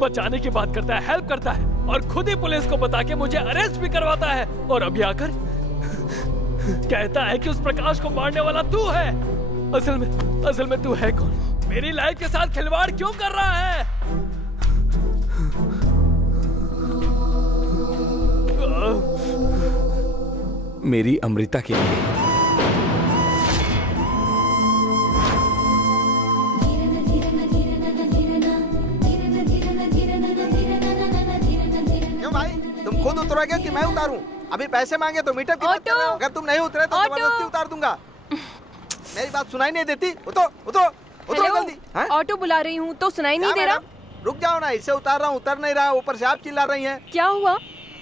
बचाने की बात करता है, हेल्प करता है, और खुद ही पुलिस को बता के मुझे अरेस्ट भी करवाता है, और अभी आकर कहता है कि उस प्रकाश को मारने वाला तू है। असल में तू है कौन? मेरी लाइफ के साथ खिलवाड़ क्यों कर रहा है? मेरी अमृता के लिए। क्यों भाई, तुम खुद उतरोगे कि मैं उतारूं? अभी पैसे मांगे तो मीटर की बात कर रहे हो। अगर तुम नहीं उतरे तो जबरदस्ती उतार दूंगा। मेरी बात सुनाई नहीं देती? उतरो जल्दी। ऑटो बुला रही हूँ तो सुनाई नहीं दे रहा? रुक जाओ ना, इससे उतार रहा हूँ, उतर नहीं रहा। ऊपर से आप चिल्ला रही हैं। क्या हुआ?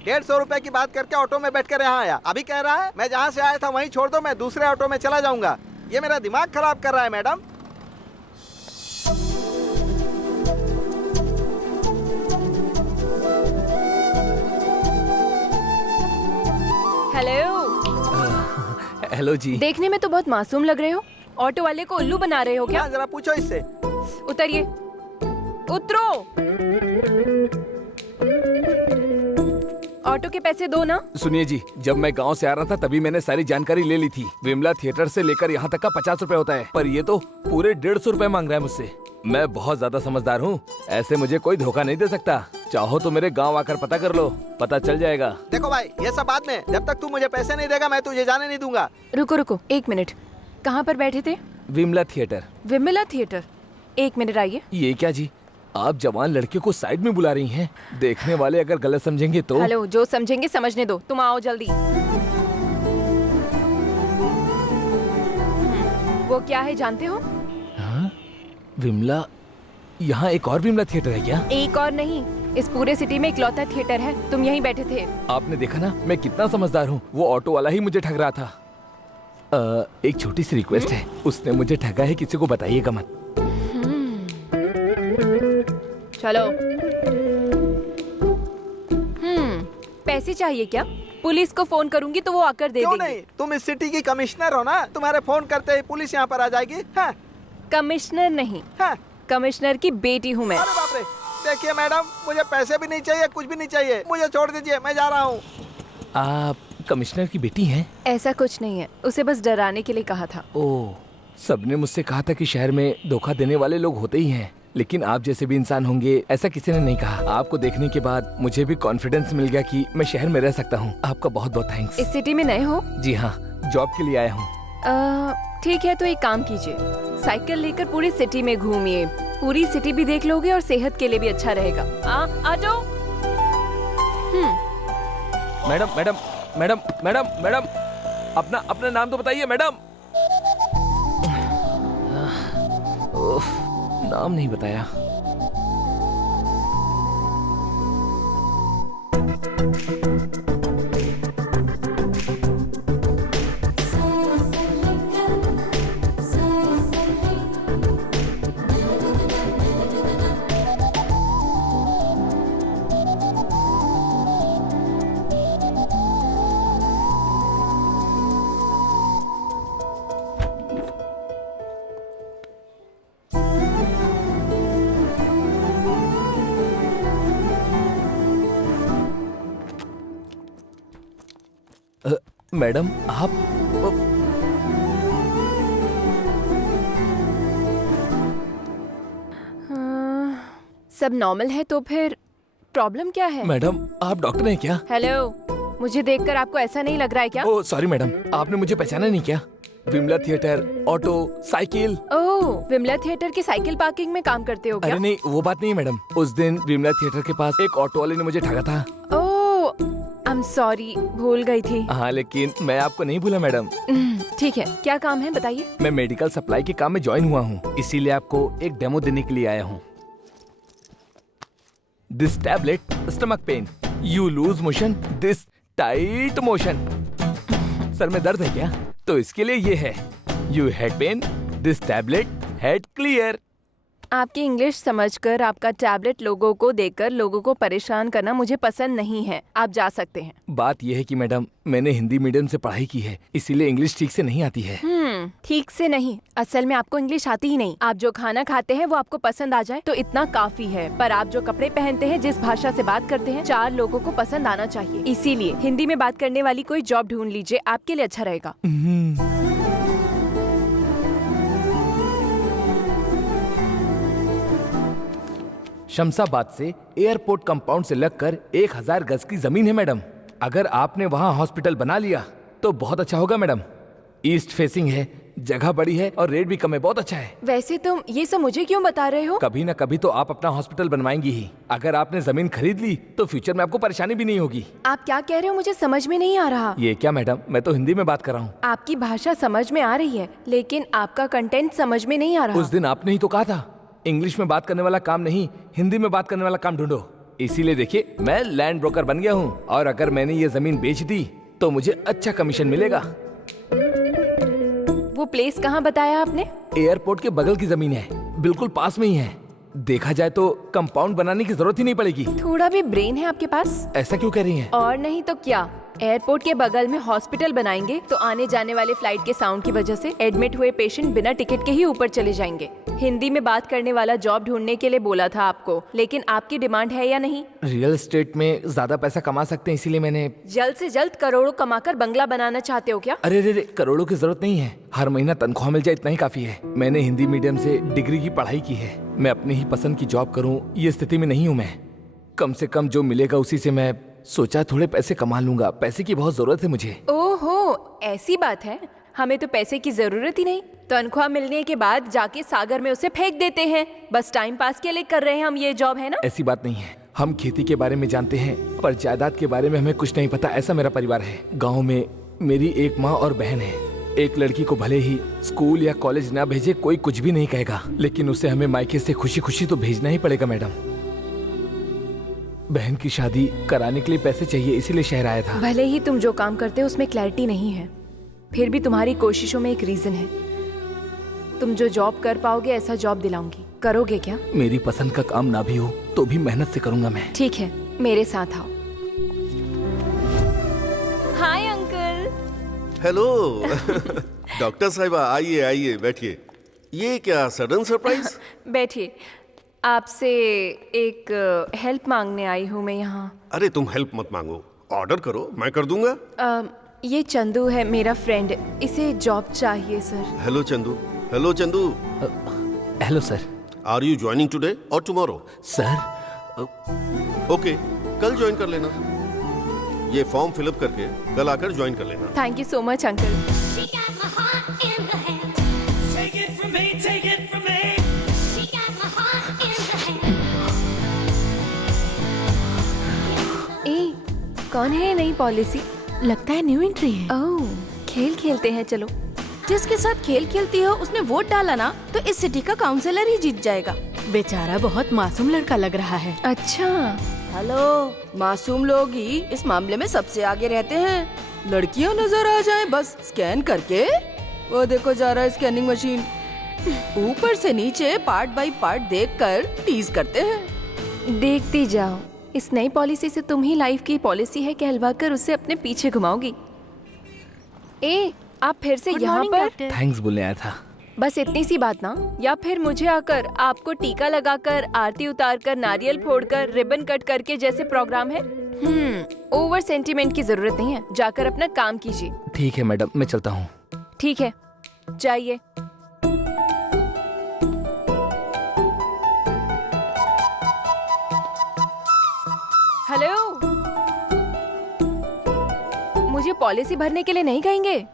150 रुपए की बात करके ऑटो में बैठ कर यहाँ आया। अभी कह रहा है मैं जहाँ से आया था वहीं छोड़ दो, मैं दूसरे ऑटो में चला जाऊंगा। ये मेरा दिमाग खराब कर रहा है मैडम। हेलो जी। देखने में तो बहुत मासूम लग रहे हो। ऑटो वाले को उल्लू बना रहे हो क्या? जरा पूछो इससे। उतरिए, उतरो। ऑटो के पैसे दो ना। सुनिए जी, जब मैं गांव से आ रहा था तभी मैंने सारी जानकारी ले ली थी। विमला थिएटर से लेकर यहाँ तक का 50 रुपए होता है, पर ये तो पूरे 150 रुपए मांग रहा है मुझसे। मैं बहुत ज्यादा समझदार हूँ, ऐसे मुझे कोई धोखा नहीं दे सकता। चाहो तो मेरे गांव आकर पता कर लो, पता चल जाएगा। देखो भाई, ये सब बाद में, जब तक तू मुझे पैसे नहीं देगा मैं तुझे जाने नहीं दूंगा। रुको 1 मिनट। कहाँ पर बैठे थे? Vimala theatre. Vimala theatre, 1 minute आइए। ये क्या जी, आप जवान लड़के को साइड में बुला रही हैं? देखने वाले अगर गलत समझेंगे तो? हेलो, जो समझेंगे समझने दो, तुम आओ जल्दी। वो क्या है जानते हो? हाँ? विमला, यहाँ एक और विमला थिएटर है क्या? एक और नहीं, इस पूरे सिटी में इकलौता थिएटर है, तुम यहीं बैठे थे। आपने देखा ना मैं कितना समझदार हूँ। वो ऑटो वाला ही मुझे ठग रहा था। एक छोटी सी रिक्वेस्ट है, उसने मुझे ठगा है, किसी को बताइएगा मत। चलो। पैसे चाहिए क्या? पुलिस को फोन करूंगी तो वो आकर दे क्यों देंगे। नहीं, तुम इस सिटी की कमिश्नर हो ना, तुम्हारे फोन करते ही पुलिस यहाँ पर आ जाएगी। हाँ। कमिश्नर नहीं, हाँ। कमिश्नर की बेटी हूँ मैं। अरे बाप रे, देखिए मैडम, मुझे पैसे भी नहीं चाहिए, कुछ भी नहीं चाहिए, मुझे छोड़ दीजिए, मैं जा रहा हूँ। आप कमिश्नर की बेटी हैं? ऐसा कुछ नहीं है, उसे बस डराने के लिए कहा था। ओह, सबने मुझसे कहा था कि शहर में धोखा देने वाले लोग होते ही हैं, लेकिन आप जैसे भी इंसान होंगे ऐसा किसी ने नहीं कहा। आपको देखने के बाद मुझे भी कॉन्फिडेंस मिल गया कि मैं शहर में रह सकता हूँ। आपका बहुत बहुत थैंक्स। इस सिटी में नए हो? जी हाँ, जॉब के लिए आया हूँ। ठीक है, तो एक काम कीजिए, साइकिल लेकर पूरी सिटी में घूमिए, पूरी सिटी भी देख लोगे और सेहत के लिए भी अच्छा रहेगा। Auto. Madam madam madam madam madam, अपना नाम तो बताइए मैडम। नाम नहीं बताया। मैडम आप सब नॉर्मल है तो फिर प्रॉब्लम क्या है? मैडम आप डॉक्टर हैं क्या? हेलो, मुझे देखकर आपको ऐसा नहीं लग रहा है क्या? ओह सॉरी मैडम, आपने मुझे पहचाना नहीं क्या? Vimla theatre, auto, cycle. Oh, Vimla theatre की साइकिल पार्किंग में काम करते हो क्या? अरे नहीं, वो बात नहीं है मैडम। उस दिन विमला थिएटर के पास एक ऑटो वाले ने मुझे ठगा था। ओह, आई एम सॉरी, भूल गई थी। हाँ, लेकिन मैं आपको नहीं भूला मैडम। ठीक है, क्या काम है बताइए। मैं मेडिकल सप्लाई के काम में ज्वाइन हुआ हूँ, इसीलिए आपको एक डेमो देने के लिए आया हूँ। This tablet stomach pain, you lose motion, this tight motion. Sir में दर्द है क्या? तो इसके लिए ये है। You head pen, this tablet head clear. आपकी इंग्लिश समझकर आपका टैबलेट लोगों को देकर लोगों को परेशान करना मुझे पसंद नहीं है। आप जा सकते हैं। बात यह है कि मैडम मैंने हिंदी मीडियम से पढ़ाई की है, इसीलिए इंग्लिश ठीक से नहीं आती है। ठीक से नहीं, असल में आपको इंग्लिश आती ही नहीं। आप जो खाना खाते हैं वो आपको पसंद आ जाए तो इतना काफी है, पर आप जो कपड़े पहनते हैं, जिस भाषा से बात करते हैं, 4 लोगों को पसंद आना चाहिए। इसीलिए हिंदी में बात करने वाली कोई जॉब ढूंढ लीजिए, आपके लिए अच्छा रहेगा। शमशाबाद से एयरपोर्ट कंपाउंड से लगकर 1000 गज की जमीन है मैडम। अगर आपने वहाँ हॉस्पिटल बना लिया तो बहुत अच्छा होगा मैडम। ईस्ट फेसिंग है, जगह बड़ी है और रेट भी कम है, बहुत अच्छा है। वैसे तुम ये सब मुझे क्यों बता रहे हो? कभी न कभी तो आप अपना हॉस्पिटल बनवाएंगी ही। अगर आपने जमीन खरीद ली तो फ्यूचर में आपको परेशानी भी नहीं होगी। आप क्या कह रहे हो, मुझे समझ में नहीं आ रहा। ये क्या मैडम, मैं तो हिंदी में बात कर रहा हूँ। आपकी भाषा समझ में आ रही है, लेकिन आपका कंटेंट समझ में नहीं आ रहा। उस दिन आपने ही तो कहा था इंग्लिश में बात करने वाला काम नहीं, हिंदी में बात करने वाला काम ढूंढो। इसीलिए देखिए, मैं लैंड ब्रोकर बन गया हूँ और अगर मैंने ये जमीन बेच दी तो मुझे अच्छा कमीशन मिलेगा। वो प्लेस कहाँ बताया आपने? एयरपोर्ट के बगल की जमीन है, बिल्कुल पास में ही है। देखा जाए तो कंपाउंड बनाने की जरूरत ही नहीं पड़ेगी। थोड़ा भी ब्रेन है आपके पास? ऐसा क्यों कह रही हैं? और नहीं तो क्या, एयरपोर्ट के बगल में हॉस्पिटल बनाएंगे तो आने जाने वाले फ्लाइट के साउंड की वजह से एडमिट हुए पेशेंट बिना टिकट के ही ऊपर चले जाएंगे। हिंदी में बात करने वाला जॉब ढूंढने के लिए बोला था आपको, लेकिन आपकी डिमांड है या नहीं? रियल एस्टेट में ज्यादा पैसा कमा सकते हैं, इसीलिए मैंने। जल्द से जल्द करोड़ों कमाकर बंगला बनाना चाहते हो क्या? अरे रे, करोड़ों की जरूरत नहीं है, हर महीना तनख्वाह मिल जाए इतना ही काफी है। मैंने हिंदी मीडियम से डिग्री की पढ़ाई की है। मैं अपनी ही पसंद की जॉब करूँ ये स्थिति में नहीं हूँ मैं। कम से कम जो मिलेगा उसी से मैं सोचा थोड़े पैसे कमा लूंगा। पैसे की बहुत जरूरत है मुझे। ओहो, ऐसी बात है। हमें तो पैसे की जरूरत ही नहीं, तनख्वाह मिलने के बाद जाके सागर में उसे फेंक देते हैं। बस टाइम पास के लिए कर रहे हैं हम ये जॉब, है ना? ऐसी बात नहीं है, हम खेती के बारे में जानते हैं पर जायदाद के बारे में हमें कुछ नहीं पता। ऐसा मेरा परिवार है। गाँव में मेरी एक माँ और बहन है। एक लड़की को भले ही स्कूल या कॉलेज ना भेजे कोई कुछ भी नहीं कहेगा, लेकिन उसे हमें मायके से खुशी खुशी तो भेजना ही पड़ेगा मैडम। बहन की शादी कराने के लिए पैसे चाहिए, इसीलिए शहर आया था। भले ही तुम जो काम करते हो उसमें क्लैरिटी नहीं है, फिर भी तुम्हारी कोशिशों में एक रीजन है। तुम जो जॉब कर पाओगे ऐसा जॉब दिलाऊंगी, करोगे क्या? मेरी पसंद का काम ना भी हो तो भी मेहनत से करूंगा मैं। ठीक है, मेरे साथ आओ। Hi uncle. हेलो डॉक्टर साहिबा, आइए आइए बैठिए। ये क्या सडन सरप्राइज? बैठिए, आपसे एक हेल्प मांगने आई हूँ मैं यहाँ। अरे तुम हेल्प मत मांगो, ऑर्डर करो, मैं कर दूंगा। ये चंदू है मेरा फ्रेंड, इसे जॉब चाहिए sir. Hello Chandu. Hello Chandu. Hello sir. Are you joining today or tomorrow? Sir okay, कल ज्वाइन कर लेना। ये फॉर्म फिलअप करके कल आकर ज्वाइन कर लेना। Thank you so much uncle. ए, कौन है ये नई पॉलिसी? लगता है न्यू एंट्री है। ओह, खेल खेलते हैं, चलो। जिसके साथ खेल खेलती हो उसने वोट डाला ना, तो इस सिटी का काउंसलर ही जीत जाएगा। बेचारा बहुत मासूम लड़का लग रहा है। अच्छा, हेलो, मासूम लोग ही इस मामले में सबसे आगे रहते हैं। लड़कियां नजर आ जाएं बस स्कैन करके। वो देखो जा रहा है स्कैनिंग मशीन। ऊपर से नीचे पार्ट बाय पार्ट देखकर टीज करते हैं। देखती जाओ, इस नई पॉलिसी से तुम ही लाइफ की पॉलिसी है कहलवाकर उसे अपने पीछे घुमाओगी। ए, आप फिर से यहाँ पर? थैंक्स बोलने आया था। बस इतनी सी बात ना, या फिर मुझे आकर आपको टीका लगाकर, आरती उतारकर, नारियल फोड़कर, रिबन कट करके जैसे प्रोग्राम है? ओवर सेंटिमेंट की जरूरत नहीं है, जाकर अपना काम कीजिए। ठीक है मैडम, मैं चलता हूँ। ठीक है, जाइए। हेलो, मुझे पॉलिसी भरने के लिए नहीं कहेंगे?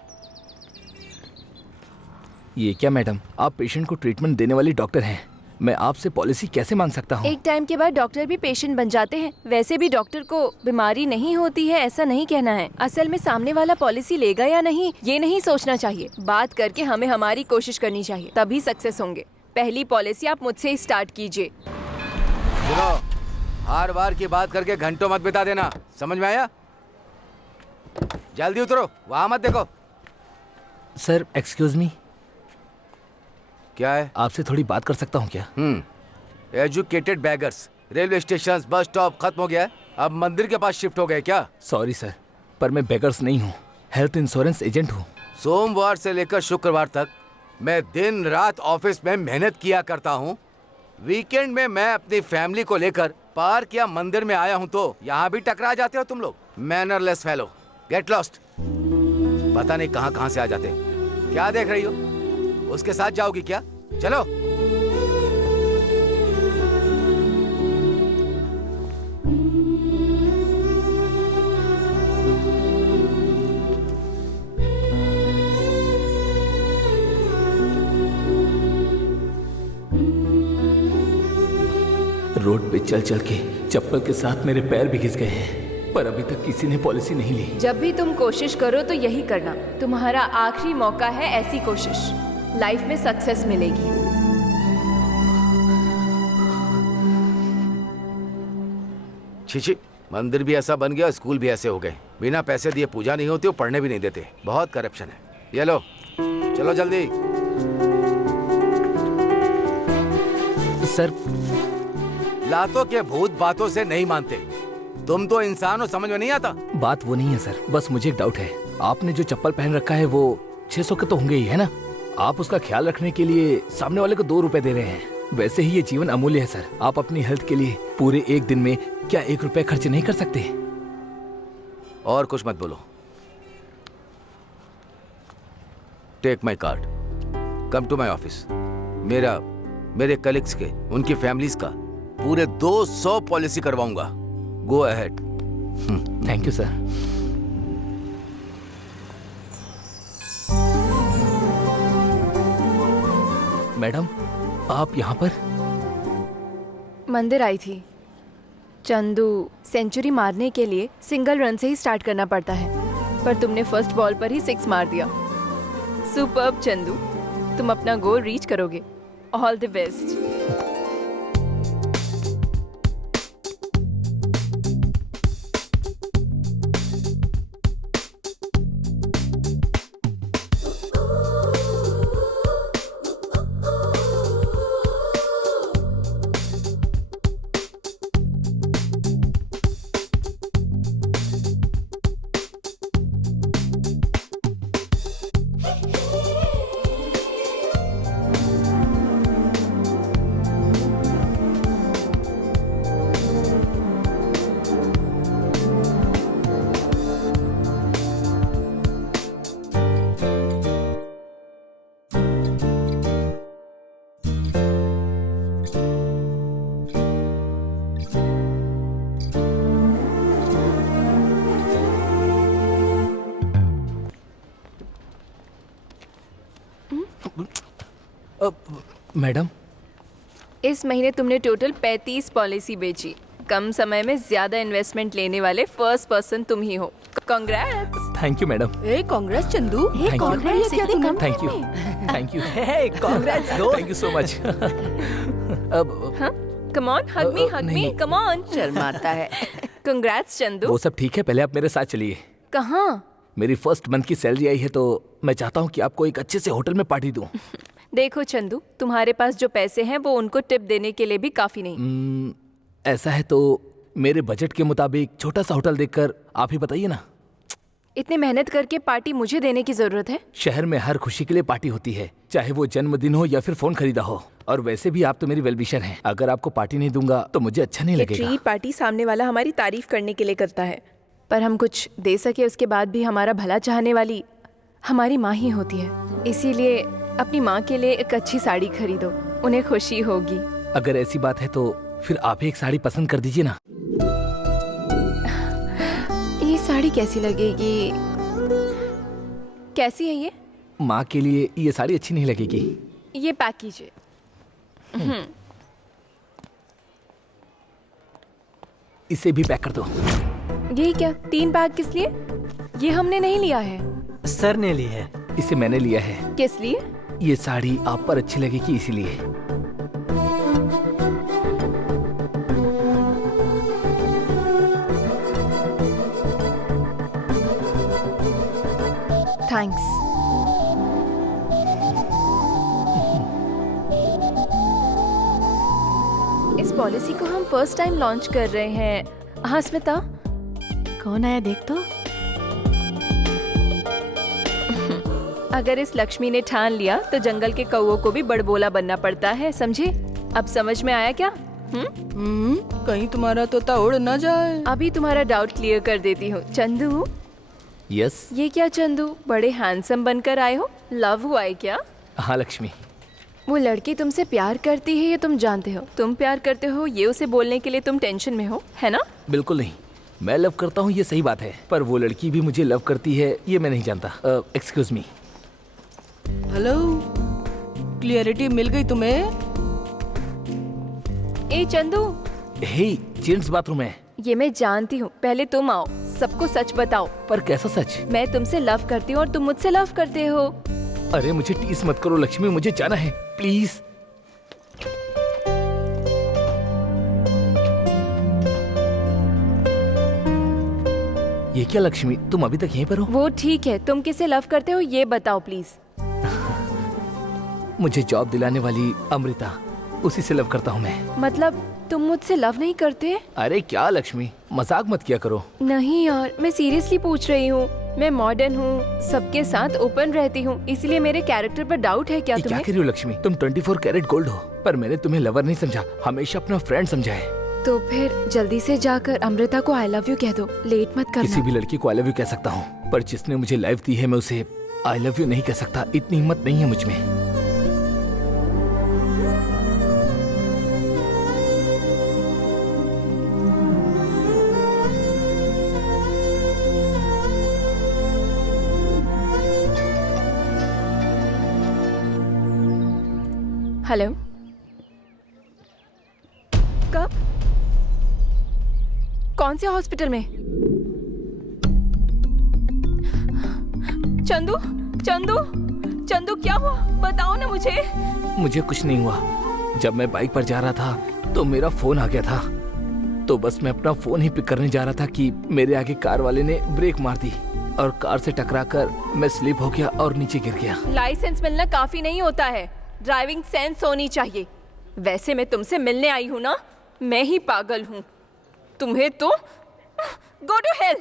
ये क्या मैडम, आप पेशेंट को ट्रीटमेंट देने वाली डॉक्टर हैं, मैं आपसे पॉलिसी कैसे मांग सकता हूँ? एक टाइम के बाद डॉक्टर भी पेशेंट बन जाते हैं। वैसे भी डॉक्टर को बीमारी नहीं होती है ऐसा नहीं कहना है। असल में सामने वाला पॉलिसी लेगा या नहीं ये नहीं सोचना चाहिए। बात करके हमें हमारी कोशिश करनी चाहिए, तभी सक्सेस होंगे। पहली पॉलिसी आप मुझसे ही स्टार्ट कीजिए। सुनो, हर बार की बात करके घंटों मत बिता देना, समझ में आया? जल्दी उतरो, वहाँ मत देखो। सर एक्सक्यूज मी, क्या है? आपसे थोड़ी बात कर सकता हूँ क्या? Educated beggars, railway station, bus stop खत्म हो गया है, अब मंदिर के पास शिफ्ट हो गए क्या? सॉरी सर, पर मैं बेगर्स नहीं हूँ, हेल्थ इंश्योरेंस एजेंट हूँ। सोमवार से लेकर शुक्रवार तक मैं दिन रात ऑफिस में मेहनत किया करता हूँ। वीकेंड में मैं अपनी फैमिली को लेकर पार्क या मंदिर में आया हूँ तो यहाँ भी टकरा जाते हो तुम लोग। Mannerless fellow, get lost. पता नहीं कहाँ कहाँ से आ जाते हैं। क्या देख रही हो? उसके साथ जाओगी क्या? चलो। रोड पे चल चल के चप्पल के साथ मेरे पैर भी घिस गए हैं, पर अभी तक किसी ने पॉलिसी नहीं ली। जब भी तुम कोशिश करो तो यही करना, तुम्हारा आखिरी मौका है। ऐसी कोशिश लाइफ में सक्सेस मिलेगी। छी, मंदिर भी ऐसा बन गया, स्कूल भी ऐसे हो गए। बिना पैसे दिए पूजा नहीं होती और पढ़ने भी नहीं देते। बहुत करप्शन है। ये लो, चलो जल्दी। सर, लातों के भूत बातों से नहीं मानते। तुम तो इंसान हो, समझ में नहीं आता। बात वो नहीं है सर, बस मुझे एक डाउट है। आपने जो चप्पल पहन रखा है वो 600 के तो होंगे ही, है ना? आप उसका ख्याल रखने के लिए सामने वाले को 2 रुपए दे रहे हैं। वैसे ही ये जीवन अमूल्य है सर। आप अपनी हेल्थ के लिए पूरे एक दिन में क्या 1 रुपए खर्च नहीं कर सकते? और कुछ मत बोलो। Take my card, come to my office. मेरे कलीग्स के, उनकी फैमिलीज का पूरे 200 पॉलिसी करवाऊंगा। Go ahead. Thank you sir. Madam, आप यहाँ पर? मंदिर आई थी। चंदू, सेंचुरी मारने के लिए सिंगल रन से ही स्टार्ट करना पड़ता है, पर तुमने फर्स्ट बॉल पर ही 6 मार दिया। सुपर्ब चंदू, तुम अपना गोल रीच करोगे। All the best. मैडम, इस महीने तुमने टोटल 35 पॉलिसी बेची। कम समय में ज्यादा इन्वेस्टमेंट लेने वाले फर्स्ट पर्सन तुम ही हो। Congrats. Thank you madam. Hey congrats Chandu, Thank you. कौन है क्या तुम? Thank you, thank you, Congress thank you so much. अब हाँ, come on, hug me, hug me, come on. शर्माता है। कांग्रेट्स चंदू। वो सब ठीक है, पहले आप मेरे साथ चलिए। कहाँ? मेरी फर्स्ट मंथ की सैलरी आई है तो मैं चाहता हूँ कि आपको एक अच्छे से होटल में पार्टी दूँ। देखो चंदू, तुम्हारे पास जो पैसे हैं वो उनको टिप देने के लिए भी काफी नहीं। ऐसा है तो मेरे बजट के मुताबिक छोटा सा होटल देखकर आप ही बताइए ना। इतनी मेहनत करके पार्टी मुझे देने की जरूरत है? शहर में हर खुशी के लिए पार्टी होती है, चाहे वो जन्मदिन हो या फिर फोन खरीदा हो। और वैसे भी आप तो मेरी वेलविशर हैं। अगर आपको पार्टी नहीं दूंगा तो मुझे अच्छा नहीं लगेगा। ट्रीट पार्टी सामने वाला हमारी तारीफ करने के लिए करता है, पर हम कुछ दे सके उसके बाद भी हमारा भला चाहने वाली हमारी माँ ही होती है। इसीलिए अपनी माँ के लिए एक अच्छी साड़ी खरीदो, उन्हें खुशी होगी। अगर ऐसी बात है तो फिर आप ही एक साड़ी पसंद कर दीजिए ना। ये साड़ी कैसी लगेगी? कैसी है ये? माँ के लिए ये साड़ी अच्छी नहीं लगेगी। ये पैक कीजिए। इसे भी पैक कर दो। ये क्या, 3 बैग किस लिए? ये हमने नहीं लिया है। सर ने ली है। इसे मैंने लिया है। किस लिए? ये साड़ी आप पर अच्छी लगेगी इसीलिए। थैंक्स। इस पॉलिसी को हम फर्स्ट टाइम लॉन्च कर रहे हैं। हाँ स्मिता, कौन आया देख तो। अगर इस लक्ष्मी ने ठान लिया तो जंगल के कौवों को भी बड़बोला बनना पड़ता है, समझे? अब समझ में आया क्या? कहीं तुम्हारा तोता उड़ ना जाए। अभी तुम्हारा डाउट क्लियर कर देती हूँ। चंदू। यस। ये क्या चंदू, बड़े हैंडसम बनकर आए हो? लव हुआ है क्या? हाँ लक्ष्मी। वो लड़की तुमसे प्यार करती है ये तुम जानते हो। तुम प्यार करते हो ये उसे बोलने के लिए तुम टेंशन में हो, है ना? बिल्कुल नहीं, मैं लव करता हूँ ये सही बात है, पर वो लड़की भी मुझे लव करती है ये मैं नहीं जानता। Excuse me. हेलो, क्लियरिटी मिल गई तुम्हें? ए चंदू। हे, जेंट्स बाथरूम है। ये मैं जानती हूँ, पहले तुम आओ, सबको सच बताओ। पर कैसा सच? मैं तुमसे लव करती हूँ और तुम मुझसे लव करते हो। अरे मुझे टीस मत करो लक्ष्मी, मुझे जाना है प्लीज। ये क्या लक्ष्मी, तुम अभी तक यहीं पर हो? वो ठीक है, तुम किसे लव करते हो ये बताओ प्लीज। मुझे जॉब दिलाने वाली अमृता, उसी से लव करता हूँ मैं। मतलब तुम मुझसे लव नहीं करते? अरे क्या लक्ष्मी, मजाक मत किया करो। नहीं यार, मैं सीरियसली पूछ रही हूँ। मैं मॉडर्न हूँ, सबके साथ ओपन रहती हूँ, इसलिए मेरे कैरेक्टर पर डाउट है क्या ये तुम्हें? क्या कर रही हो लक्ष्मी, तुम 24 कैरेट गोल्ड हो, पर मैंने तुम्हें लवर नहीं समझा, हमेशा अपना फ्रेंड समझा है। तो फिर जल्दी से जाकर अमृता को आई लव यू कह दो, लेट मत करना। किसी भी लड़की को आई लव यू कह सकता हूँ, पर जिसने मुझे लाइफ दी है मैं उसे आई लव यू नहीं कह सकता, इतनी हिम्मत नहीं है मुझ में। हेलो, कब? कौन से हॉस्पिटल में? चंदू, चंदू, चंदू क्या हुआ? बताओ ना मुझे। मुझे कुछ नहीं हुआ। जब मैं बाइक पर जा रहा था तो मेरा फोन आ गया था, तो बस मैं अपना फोन ही पिक करने जा रहा था कि मेरे आगे कार वाले ने ब्रेक मार दी और कार से टकराकर मैं स्लिप हो गया और नीचे गिर गया। लाइसेंस मिलना काफी नहीं होता है, ड्राइविंग सेंस होनी चाहिए। वैसे मैं तुमसे मिलने आई हूँ ना, मैं ही पागल हूँ। तुम्हें तो गो टू हेल।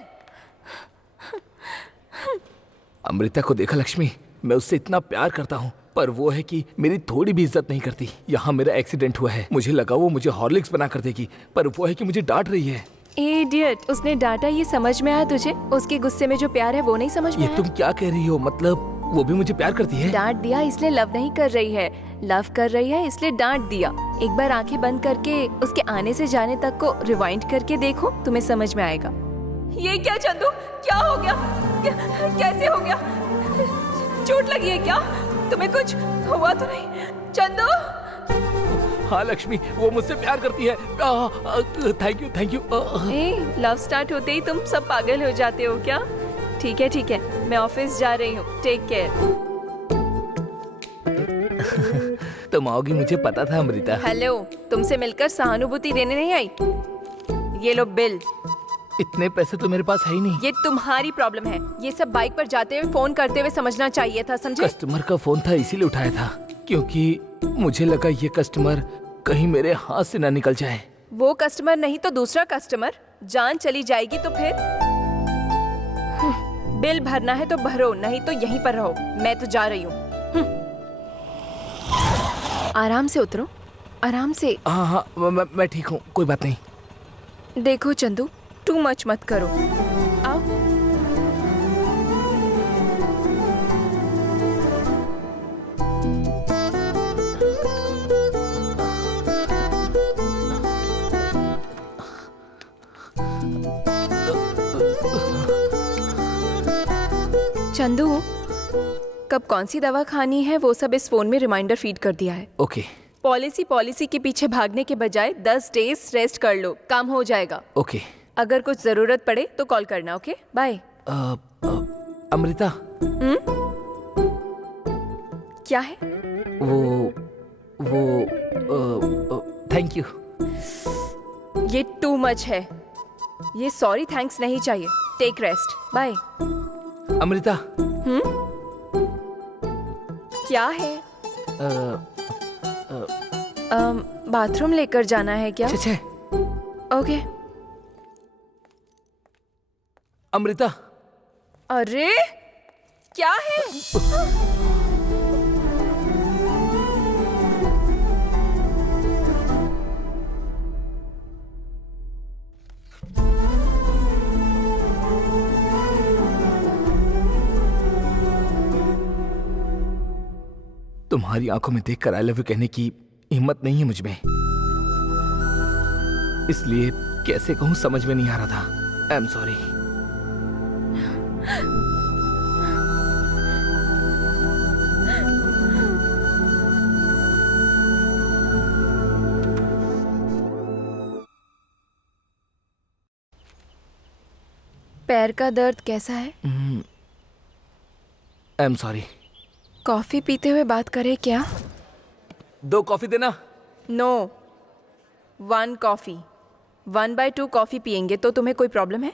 अमृता को देखा लक्ष्मी, मैं उससे इतना प्यार करता हूँ, पर वो है कि मेरी थोड़ी भी इज्जत नहीं करती। यहाँ मेरा एक्सीडेंट हुआ है, मुझे लगा वो मुझे हॉर्लिक्स बना कर देगी, पर वो है कि मुझे डांट रही है। इडियट, उसने डांटा ये समझ में आया तुझे? उसके गुस्से में जो प्यार है वो नहीं समझ में ये आया? तुम क्या कह रही हो? मतलब वो भी मुझे प्यार करती है? डांट दिया इसलिए लव नहीं कर रही है, लव कर रही है इसलिए डांट दिया। एक बार आंखें बंद करके उसके आने से जाने तक को रिवाइंड करके देखो, तुम्हें समझ में आएगा। ये क्या चंदू, क्या हो गया? कैसे हो गया? चोट लगी है क्या? तुम्हें कुछ हुआ तो नहीं? चंदू, हाँ लक्ष्मी, वो मुझसे प्यार करती है। Thank you thank you. Love start होते ही तुम सब पागल हो जाते हो क्या? ठीक है, मैं ऑफिस जा रही हूँ। Take care. तुम आओगी मुझे पता था अमृता। हेलो, तुमसे मिलकर सहानुभूति देने नहीं आई। ये लो बिल। इतने पैसे तो मेरे पास है ही नहीं। ये तुम्हारी प्रॉब्लम है। ये सब बाइक पर जाते हुए फोन करते हुए समझना चाहिए था, समझे? कस्टमर का फोन था इसीलिए उठाया था, क्योंकि मुझे लगा ये कस्टमर कहीं मेरे हाथ से ना निकल जाए। वो कस्टमर नहीं तो दूसरा कस्टमर। जान चली जाएगी तो फिर? बिल भरना है तो भरो, नहीं तो यहीं पर रहो। मैं तो जा रही हूँ। आराम से उतरो, आराम से। हाँ, मैं ठीक हूँ, कोई बात नहीं। देखो चंदू, टू मच मत करो। आओ। चंदू, कब कौन सी दवा खानी है वो सब इस फोन में रिमाइंडर फीड कर दिया है। ओके। पॉलिसी के पीछे भागने के बजाय 10 डेज रेस्ट कर लो, काम हो जाएगा। ओके। अगर कुछ जरूरत पड़े तो कॉल करना। Okay, bye. अमृता। क्या है? वो थैंक यू। ये टू मच है। ये सॉरी थैंक्स नहीं चाहिए। Take rest, bye. अमृता। क्या है? बाथरूम लेकर जाना है क्या? छे। ओके। अमृता। अरे क्या है? तुम्हारी आंखों में देखकर आई लव यू कहने की हिम्मत नहीं है मुझ में, इसलिए कैसे कहूं समझ में नहीं आ रहा था। I am sorry. पैर का दर्द कैसा है? I am sorry. कॉफी पीते हुए बात करें क्या? 2 कॉफी देना। No, 1 coffee. 1/2 कॉफी पियेंगे तो तुम्हें कोई प्रॉब्लम है?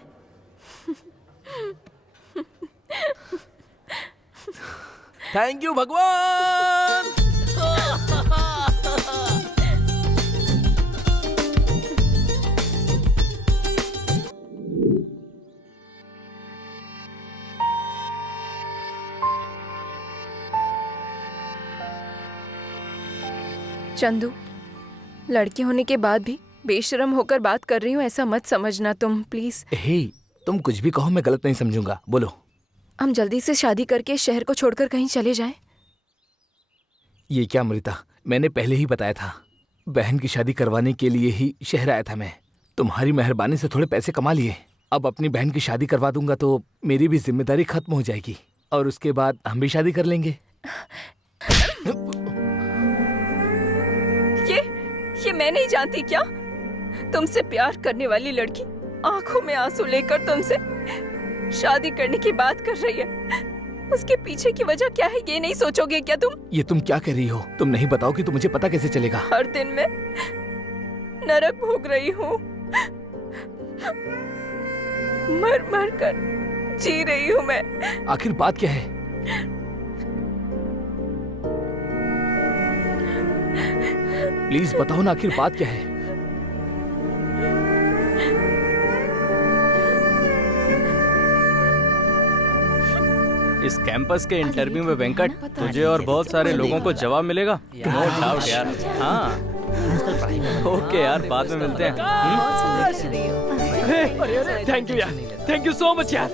थैंक यू भगवान। चंदू, लड़की होने के बाद भी बेशरम होकर बात कर रही हूँ ऐसा मत समझना तुम, प्लीज। हे, तुम कुछ भी कहो मैं गलत नहीं समझूंगा, बोलो। हम जल्दी से शादी करके शहर को छोड़कर कहीं चले जाएं। ये क्या अमृता, मैंने पहले ही बताया था, बहन की शादी करवाने के लिए ही शहर आया था मैं। तुम्हारी मेहरबानी से थोड़े पैसे कमा लिए, अब अपनी बहन की शादी करवा दूंगा तो मेरी भी जिम्मेदारी खत्म हो जाएगी और उसके बाद हम भी शादी कर लेंगे। ये मैं नहीं जानती क्या? तुमसे प्यार करने वाली लड़की आंखों में आंसू लेकर तुमसे शादी करने की बात कर रही है। उसके पीछे की वजह क्या है ये नहीं सोचोगे क्या तुम? ये तुम क्या कह रही हो? तुम नहीं बताओगी तो मुझे पता कैसे चलेगा? हर दिन मैं नरक भोग रही हूँ, मर मर कर जी रही हूँ मैं। आखिर बात क्या है? प्लीज बताओ ना, आखिर बात क्या है? इस कैंपस के इंटरव्यू में वेंकट तुझे और बहुत सारे लोगों को जवाब मिलेगा, नो डाउट यार। हाँ ओके यार, बाद में मिलते हैं। थैंक यू यार, थैंक यू सो मच यार,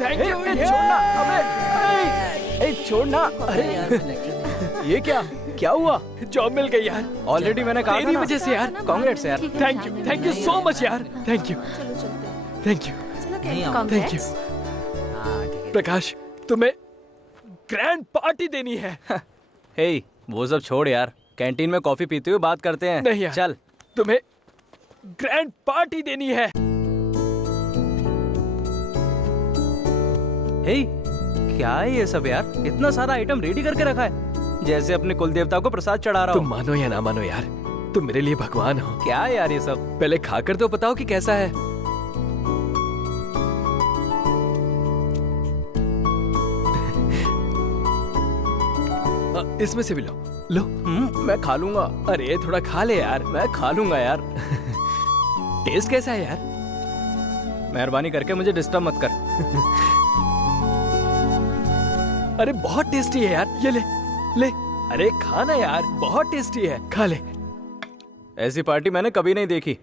थैंक यू। छोड़ना, अबे छोड़ना। अरे ये क्या हुआ? जॉब मिल गई यार। ऑलरेडी मैंने कहा था तेरी ना। वजह से यार। कांग्रेट्स यार। थैंक यू सो मच यार, थैंक यू। प्रकाश, तुम्हें ग्रैंड पार्टी देनी है। हे वो सब छोड़ यार, कैंटीन में कॉफी पीते हुए बात करते हैं। नहीं यार। चल। तुम्हें ग्रैंड पार्टी देनी है। हे क्या है ये सब यार, इतना सारा आइटम रेडी करके रखा है, जैसे अपने कुल देवता को प्रसाद चढ़ा रहा तुम हो। मानो या ना मानो यार, तुम मेरे लिए भगवान हो। क्या है यार ये सब? पहले खाकर तो बताओ कि कैसा है। इसमें से भी लो। लो। मैं खा लूंगा। अरे थोड़ा खा ले यार। मैं खा लूंगा यार। टेस्ट कैसा है यार? मेहरबानी करके मुझे डिस्टर्ब मत कर। अरे बहुत टेस्टी है यार, ये ले ले। अरे खाना यार, बहुत टेस्टी है, खा ले। ऐसी पार्टी मैंने कभी नहीं देखी।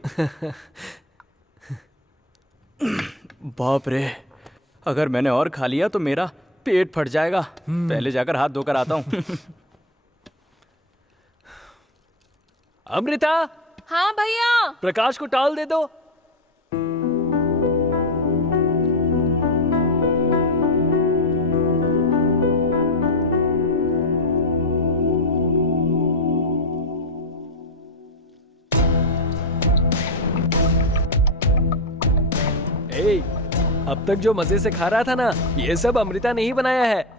बाप रे, अगर मैंने और खा लिया तो मेरा पेट फट जाएगा। पहले जाकर हाथ धोकर आता हूँ। अमृता, हाँ भैया। प्रकाश को टाल दे दो। ए, अब तक जो मजे से खा रहा था ना, ये सब अमृता ने ही बनाया है।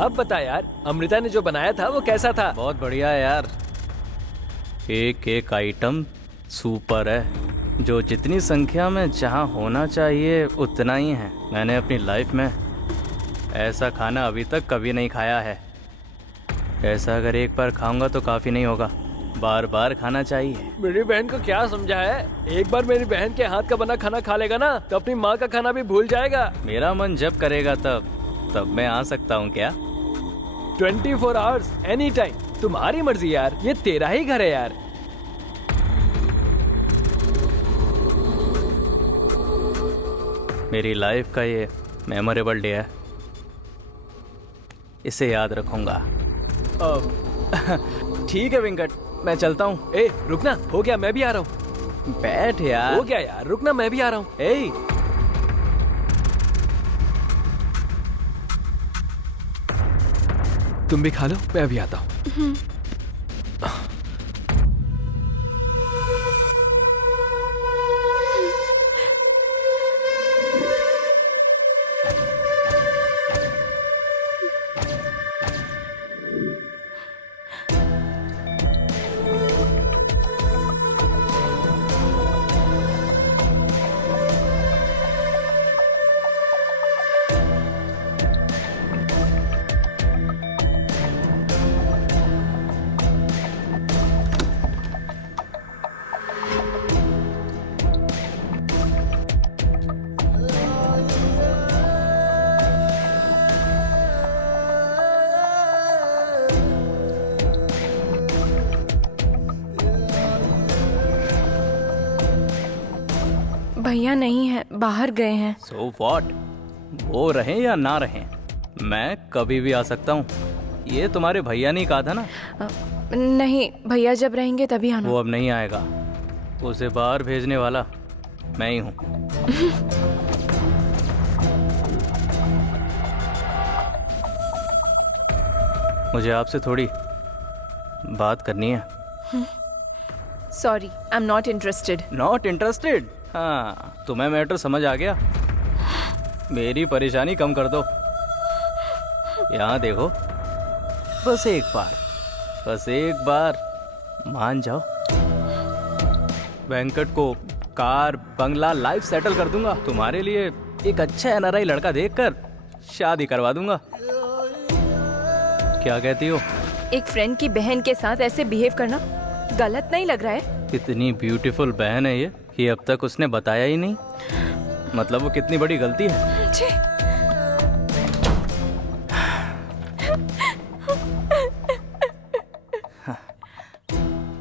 अब बता यार, अमृता ने जो बनाया था वो कैसा था? बहुत बढ़िया है यार, एक एक आइटम सुपर है, जो जितनी संख्या में जहाँ होना चाहिए उतना ही है। मैंने अपनी लाइफ में ऐसा खाना अभी तक कभी नहीं खाया है। ऐसा अगर एक बार खाऊंगा तो काफ़ी नहीं होगा, बार बार खाना चाहिए। मेरी बहन को क्या समझा है? एक बार मेरी बहन के हाथ का बना खाना खा लेगा ना, तो अपनी माँ का खाना भी भूल जाएगा। मेरा मन जब करेगा तब मैं आ सकता हूँ क्या? 24 आवर्स, एनी टाइम, तुम्हारी मर्जी यार, ये तेरा ही घर है यार। मेरी लाइफ का ये मेमोरेबल डे है, इसे याद रखूंगा। ठीक है वेंकट, मैं चलता हूँ। ए रुकना, हो गया, मैं भी आ रहा हूँ। बैठ यार। हो गया यार, रुकना, मैं भी आ रहा हूँ। ए तुम भी खा लो, मैं अभी आता हूँ। भैया नहीं है, बाहर गए हैं। So what? वो रहें या ना रहें, मैं कभी भी आ सकता हूँ। ये तुम्हारे भैया ने कहा था ना? नहीं, भैया जब रहेंगे तभी आना। वो अब नहीं आएगा, उसे बाहर भेजने वाला मैं ही हूँ। मुझे आपसे थोड़ी बात करनी है। Sorry, I am not interested. Not interested? हाँ, तुम्हें मैटर समझ आ गया। मेरी परेशानी कम कर दो। यहाँ देखो, बस एक बार मान जाओ। वेंकट को कार, बंगला, लाइफ सेटल कर दूंगा। तुम्हारे लिए एक अच्छा एनआरआई लड़का देखकर शादी करवा दूंगा। क्या कहती हो? एक फ्रेंड की बहन के साथ ऐसे बिहेव करना गलत नहीं लग रहा है? इतनी ब्यूटीफुल बहन है ये कि अब तक उसने बताया ही नहीं। मतलब वो कितनी बड़ी गलती है। छी।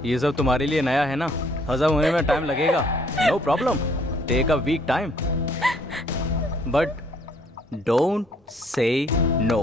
ये सब तुम्हारे लिए नया है ना, हजम होने में टाइम लगेगा। No problem, take a week time, but don't say no.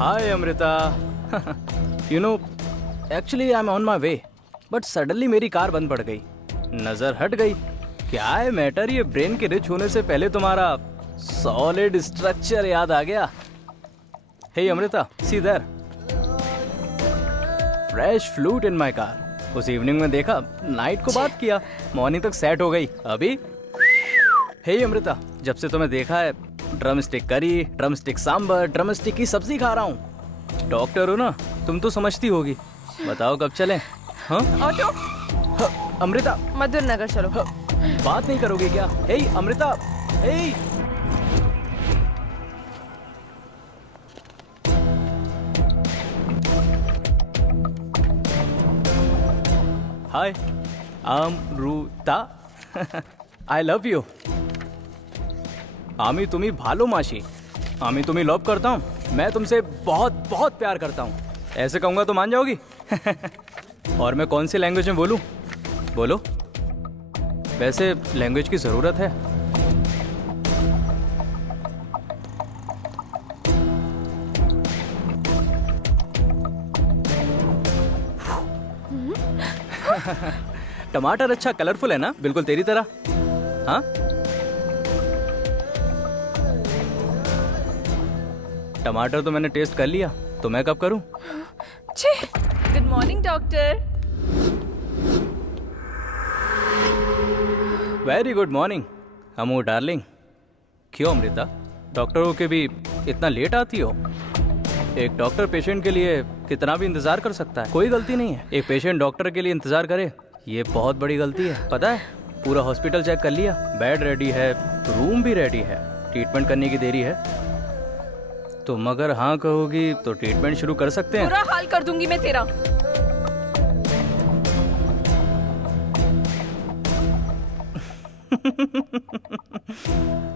Hi Amrita. You know actually I am on my way, but suddenly मेरी कार बंद पड़ गई, नजर हट गई। क्या है मैटर, ये ब्रेन के रिच होने से पहले तुम्हारा सॉलिड स्ट्रक्चर याद आ गया। Hey Amrita, see there, fresh flute in my car. उस इवनिंग में देखा, नाइट को बात किया, मॉर्निंग तक सेट हो गई। अभी हे अमृता, जब से तुम्हें देखा है drumstick curry, drumstick sambar, drumstick की सब्जी खा रहा हूँ। डॉक्टर हो ना, तुम तो समझती होगी। बताओ कब चलें? हाँ ऑटो। अमृता, मधुर नगर चलो। बात नहीं करोगे क्या? हे अमृता, हे। हाय अमृता, आई लव यू। আমি তুমি ভালো মাসি, আমি তুমি लव करता हूँ। मैं तुमसे बहुत बहुत प्यार करता हूँ। ऐसे कहूँगा तो मान जाओगी? और मैं कौन सी लैंग्वेज में बोलूँ? बोलो। वैसे लैंग्वेज की ज़रूरत है। टमाटर अच्छा कलरफुल है ना, बिल्कुल तेरी तरह। हाँ, टमाटर तो मैंने टेस्ट कर लिया, तो मैं कब करूं? Good morning doctor. Very good morning Amu darling. क्यों अमृता, डॉक्टरों के भी इतना लेट आती हो? एक डॉक्टर पेशेंट के लिए कितना भी इंतजार कर सकता है, कोई गलती नहीं है। एक पेशेंट डॉक्टर के लिए इंतजार करे, ये बहुत बड़ी गलती है। पता है, पूरा हॉस्पिटल चेक कर लिया, बेड रेडी है, रूम भी रेडी है, ट्रीटमेंट करने की देरी है। तुम अगर हाँ कहोगी तो ट्रीटमेंट शुरू कर सकते हैं। पूरा हाल कर दूंगी मैं तेरा।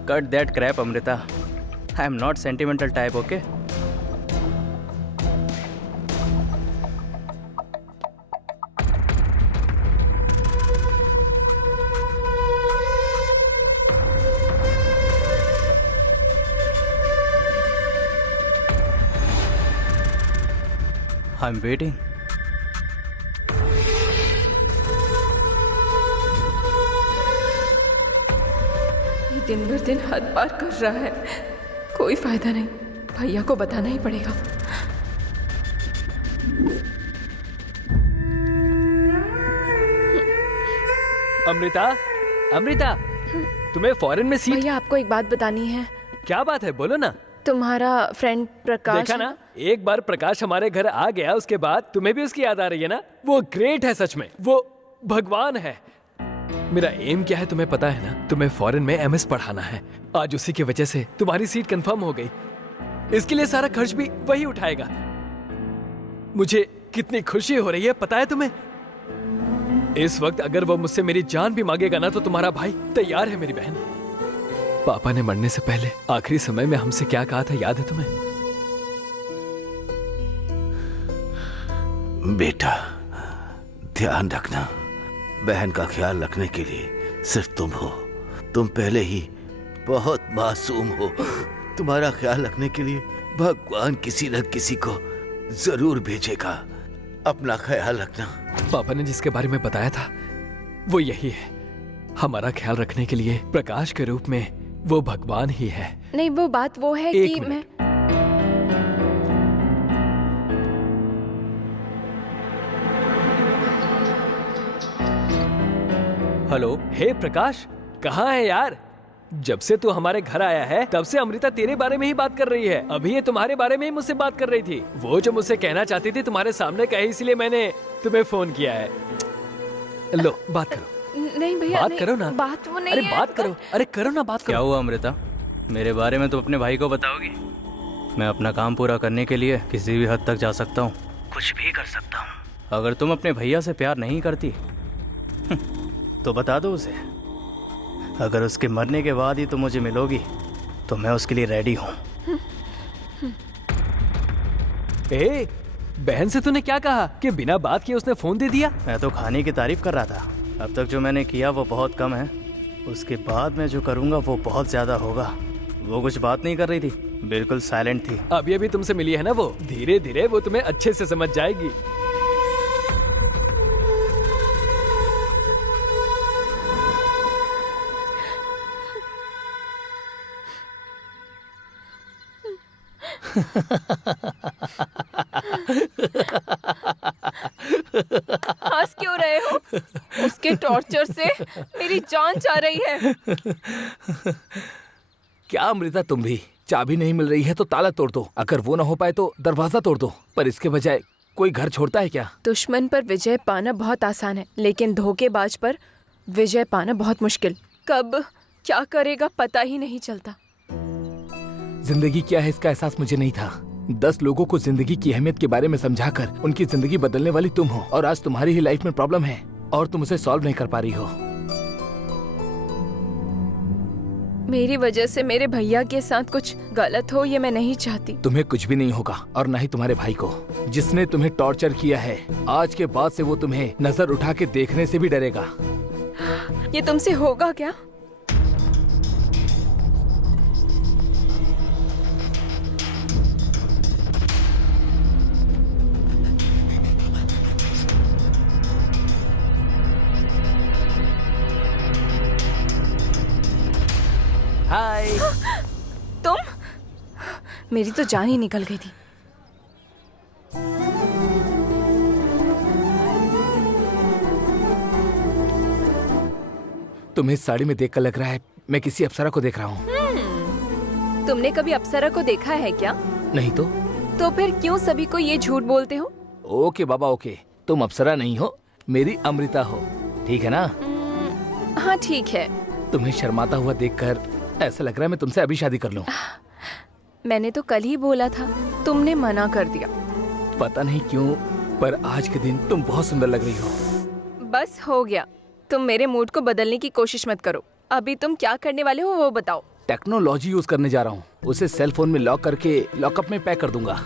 Cut that Krebs Amrita, I am not sentimental type, okay? I'm waiting. ये दिन भर दिन हद पार कर रहा है, कोई फायदा नहीं, भैया को बताना ही पड़ेगा। अमृता, अमृता, तुम्हें फॉरेन में सीट। भैया आपको एक बात बतानी है। क्या बात है, बोलो ना। तुम्हारा फ्रेंड प्रकाश देखा ना, एक बार प्रकाश हमारे घर आ गया, उसके बाद तुम्हें भी उसकी याद आ रही है ना। वो ग्रेट है, सच में वो भगवान है। मेरा एम क्या है तुम्हें पता है ना, तुम्हें फॉरेन में एमएस पढ़ाना है। आज उसी की वजह से तुम्हारी सीट कंफर्म हो गई। इसके लिए सारा खर्च भी वही उठाएगा। मुझे कितनी खुशी हो रही है पता है तुम्हें। इस वक्त अगर वो मुझसे मेरी जान भी मांगेगा ना, तो तुम्हारा भाई तैयार है मेरी बहन। पापा ने मरने से पहले आखिरी समय में हमसे क्या कहा था, याद है तुम्हें? बेटा, ध्यान रखना, बहन का ख्याल रखने के लिए सिर्फ तुम हो। तुम पहले ही बहुत मासूम हो। तुम्हारा ख्याल रखने के लिए भगवान किसी न किसी को जरूर भेजेगा। अपना ख्याल रखना। पापा ने जिसके बारे में बताया था वो यही है। हमारा ख्याल रखने के लिए प्रकाश के रूप में वो भगवान ही है। नहीं, वो बात वो है कि मैं हेलो। हे प्रकाश, कहाँ है यार? जब से तू हमारे घर आया है तब से अमृता तेरे बारे में ही बात कर रही है। अभी ये तुम्हारे बारे में ही मुझसे बात कर रही थी। वो जो मुझसे कहना चाहती थी तुम्हारे सामने कहे, इसलिए मैंने तुम्हें फोन किया है। लो बात करो। नहीं भैया, बात नहीं, करो ना। बात वो नहीं अरे है। बात करो, अरे करो ना, बात क्या करो। हुआ अमृता? मेरे बारे में तुम अपने भाई को बताओगी? मैं अपना काम पूरा करने के लिए किसी भी हद तक जा सकता हूँ, कुछ भी कर सकता हूँ। अगर तुम अपने भैया से प्यार नहीं करती तो बता दो उसे। अगर उसके मरने के बाद ही तुम मुझे मिलोगी तो मैं उसके लिए रेडी हूँ। ए, बहन से तूने क्या कहा कि बिना बात किए उसने फोन दे दिया? मैं तो खाने की तारीफ कर रहा था। अब तक जो मैंने किया वो बहुत कम है, उसके बाद मैं जो करूँगा वो बहुत ज़्यादा होगा। वो कुछ बात नहीं कर रही थी, बिल्कुल साइलेंट थी। अभी अभी तुमसे मिली है ना वो, धीरे धीरे वो तुम्हें अच्छे से समझ जाएगी। हंस क्यों रहे हो? उसके टॉर्चर से मेरी जान जा रही है। क्या अमृता, तुम भी? चाबी नहीं मिल रही है तो ताला तोड़ दो, अगर वो ना हो पाए तो दरवाजा तोड़ दो, पर इसके बजाय कोई घर छोड़ता है क्या? दुश्मन पर विजय पाना बहुत आसान है, लेकिन धोखेबाज पर विजय पाना बहुत मुश्किल। कब क्या करेगा पता ही नहीं चलता। जिंदगी क्या है इसका एहसास मुझे नहीं था। 10 लोगों को जिंदगी की अहमियत के बारे में समझाकर उनकी जिंदगी बदलने वाली तुम हो, और आज तुम्हारी ही लाइफ में प्रॉब्लम है और तुम उसे सॉल्व नहीं कर पा रही हो। मेरी वजह से मेरे भैया के साथ कुछ गलत हो ये मैं नहीं चाहती। तुम्हें कुछ भी नहीं होगा, और न ही तुम्हारे भाई को। जिसने तुम्हें टॉर्चर किया है, आज के बाद से वो तुम्हें नजर उठा के देखने से भी डरेगा। ये तुमसे होगा क्या? हाय। तुम? मेरी तो जान ही निकल गई थी। तुम्हें इस साड़ी में देखकर लग रहा है मैं किसी अप्सरा को देख रहा हूँ। तुमने कभी अप्सरा को देखा है क्या? नहीं तो? तो फिर क्यों सभी को ये झूठ बोलते हो? ओके बाबा ओके, तुम अप्सरा नहीं हो, मेरी अमृता हो, ठीक है ना? हाँ ठीक है। तुम्हें शर्माता हुआ देखकर ऐसा लग रहा है मैं तुमसे अभी शादी कर लूं। मैंने तो कल ही बोला था, तुमने मना कर दिया। पता नहीं क्यों, पर आज के दिन तुम बहुत सुंदर लग रही हो। बस हो गया, तुम मेरे मूड को बदलने की कोशिश मत करो। अभी तुम क्या करने वाले हो वो बताओ। टेक्नोलॉजी यूज करने जा रहा हूँ, उसे सेल फोन में लॉक करके लॉकअप में पैक कर दूंगा।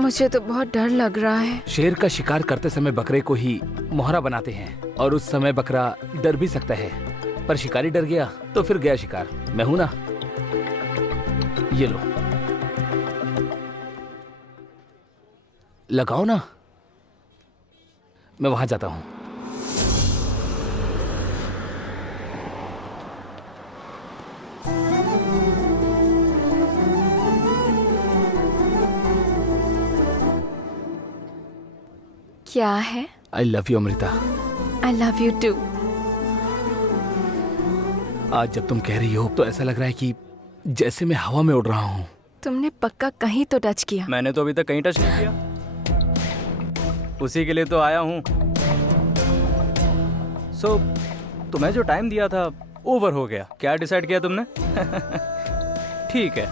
मुझे तो बहुत डर लग रहा है। शेर का शिकार करते समय बकरे को ही मोहरा बनाते हैं, और उस समय बकरा डर भी सकता है, पर शिकारी डर गया तो फिर गया शिकार। मैं हूं ना, ये लो लगाओ ना, मैं वहां जाता हूं। क्या है? I love you Amrita. I love you too. आज जब तुम कह रही हो तो ऐसा लग रहा है कि जैसे मैं हवा में उड़ रहा हूँ। तुमने पक्का कहीं तो टच किया। मैंने तो अभी तक कहीं टच नहीं किया, उसी के लिए तो आया हूँ। तुम्हें जो टाइम दिया था ओवर हो गया। क्या डिसाइड किया तुमने? ठीक है,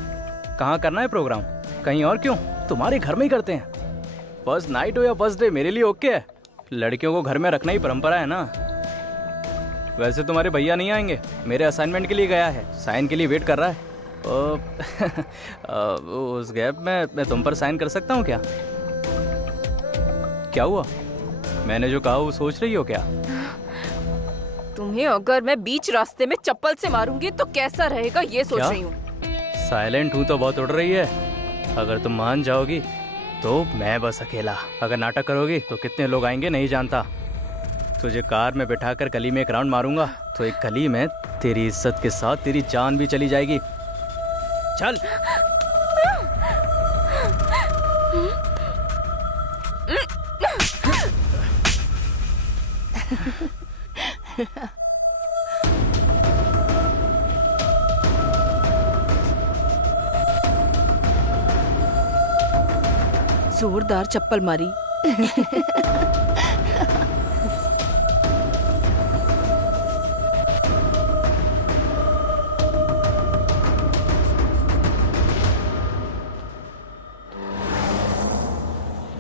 कहाँ करना है प्रोग्राम? कहीं और क्यों? तुम्हारे घर में ही करते हैं। फर्स्ट नाइट हो या फर्स्ट डे मेरे लिए ओके है। लड़कियों को घर में रखना ही परंपरा है ना। वैसे तुम्हारे भैया नहीं आएंगे, मेरे असाइनमेंट के लिए गया है, साइन के लिए वेट कर रहा है। उस गैप में मैं तुम पर साइन कर सकता हूँ क्या? क्या हुआ? मैंने जो कहा वो सोच रही हो क्या? तुम्हें अगर मैं बीच रास्ते में चप्पल से मारूंगी तो कैसा रहेगा ये सोच क्या? रही हूँ। साइलेंट हूँ तो बहुत उड़ रही है। अगर तुम मान जाओगी तो मैं बस अकेला, अगर नाटक करोगी तो कितने लोग आएंगे नहीं जानता। तुझे कार में बिठाकर गली में एक राउंड मारूंगा तो एक गली में तेरी इज्जत के साथ तेरी जान भी चली जाएगी। चल। जोरदार चप्पल मारी।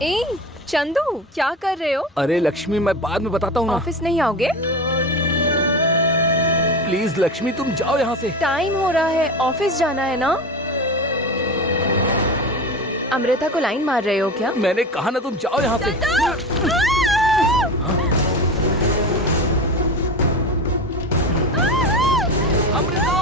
ए चंदू, क्या कर रहे हो? अरे लक्ष्मी, मैं बाद में बताता हूँ ना। ऑफिस नहीं आओगे? प्लीज लक्ष्मी, तुम जाओ यहाँ से। टाइम हो रहा है, ऑफिस जाना है ना। अमृता को लाइन मार रहे हो क्या? मैंने कहा ना, तुम जाओ यहाँ से। अमृता!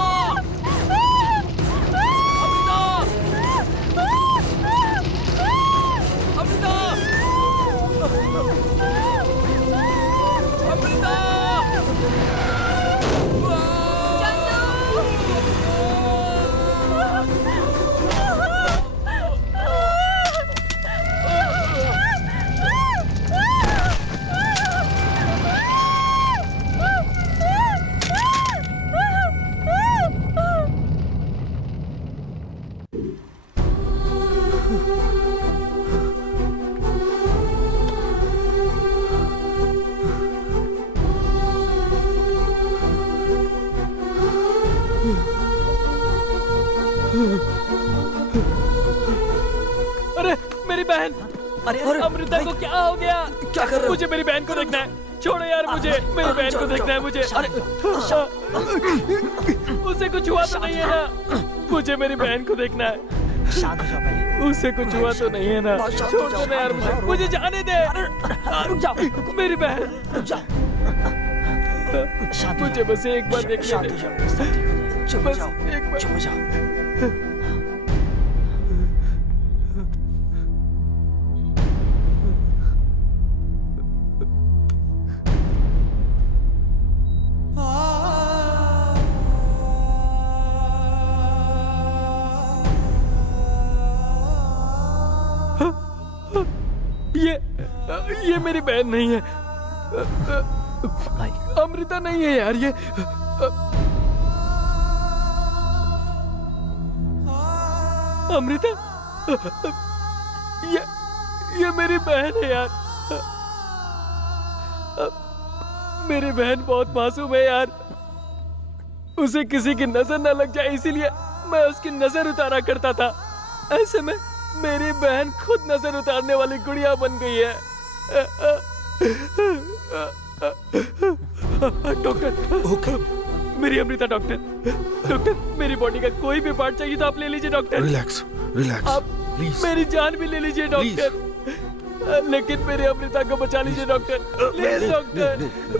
अरे मेरी बहन! अरे अमृता को क्या हो गया? क्या कर रहे हो? मुझे मेरी बहन को देखना है। छोड़ो यार मुझे, मेरी बहन को देखना है मुझे। अरे उसे कुछ हुआ तो नहीं है ना? मुझे मेरी बहन को देखना है। शांत हो जाओ पहले। उसे कुछ हुआ तो नहीं है ना? छोड़ दो ना यार मुझे जाने दे। रुक जाओ मेरी बहन, रुक जाओ। मुझे बस एक बार देखने दे। चुप हो बस जाओ, एक बार। चुप हो जाओ। ये मेरी बहन नहीं है। भाई अमृता नहीं है यार ये। अमृता, ये मेरी बहन है यार। मेरी बहन बहुत मासूम है यार। उसे किसी की नजर न लग जाए इसीलिए मैं उसकी नजर उतारा करता था। ऐसे में मेरी बहन खुद नजर उतारने वाली गुड़िया बन गई है। डॉक्टर, ओके, मेरी अमृता डॉक्टर, मेरी बॉडी का कोई भी पार्ट चाहिए तो आप ले लीजिए डॉक्टर। रिलैक्स रिलैक्स आप प्लीज। मेरी जान भी ले लीजिए डॉक्टर, लेकिन मेरी अमृता को बचा लीजिए डॉक्टर। प्लीज डॉक्टर,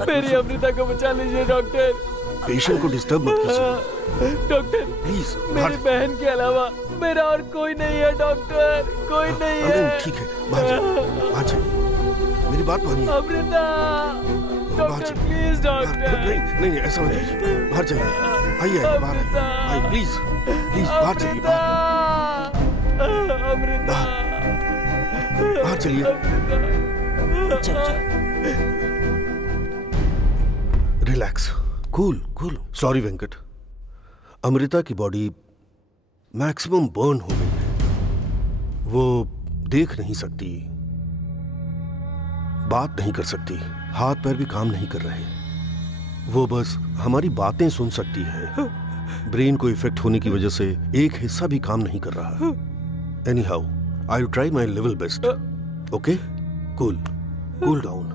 मेरी अमृता को बचा लीजिए डॉक्टर। पेशेंट को डिस्टर्ब मत कीजिए डॉक्टर, प्लीज। मेरी बहन के अलावा मेरा और कोई नहीं है डॉक्टर, कोई नहीं है। ठीक है, बाहर जाइए, बाहर जाइए। मेरी बात मानिए। Amrita, doctor please doctor. नहीं नहीं, ऐसा मत कीजिए। बाहर जाइए, आइए बाहर आइए, आइए प्लीज प्लीज, बाहर चलिए, अमृता, बाहर चलिए। Relax, cool cool. Sorry Venkat, Amrita की बॉडी मैक्सिमम बर्न हो गई है। वो देख नहीं सकती, बात नहीं कर सकती, हाथ पैर भी काम नहीं कर रहे। वो बस हमारी बातें सुन सकती है। ब्रेन को इफेक्ट होने की वजह से एक हिस्सा भी काम नहीं कर रहा। Anyhow, I will try my level best. Okay, cool, cool down.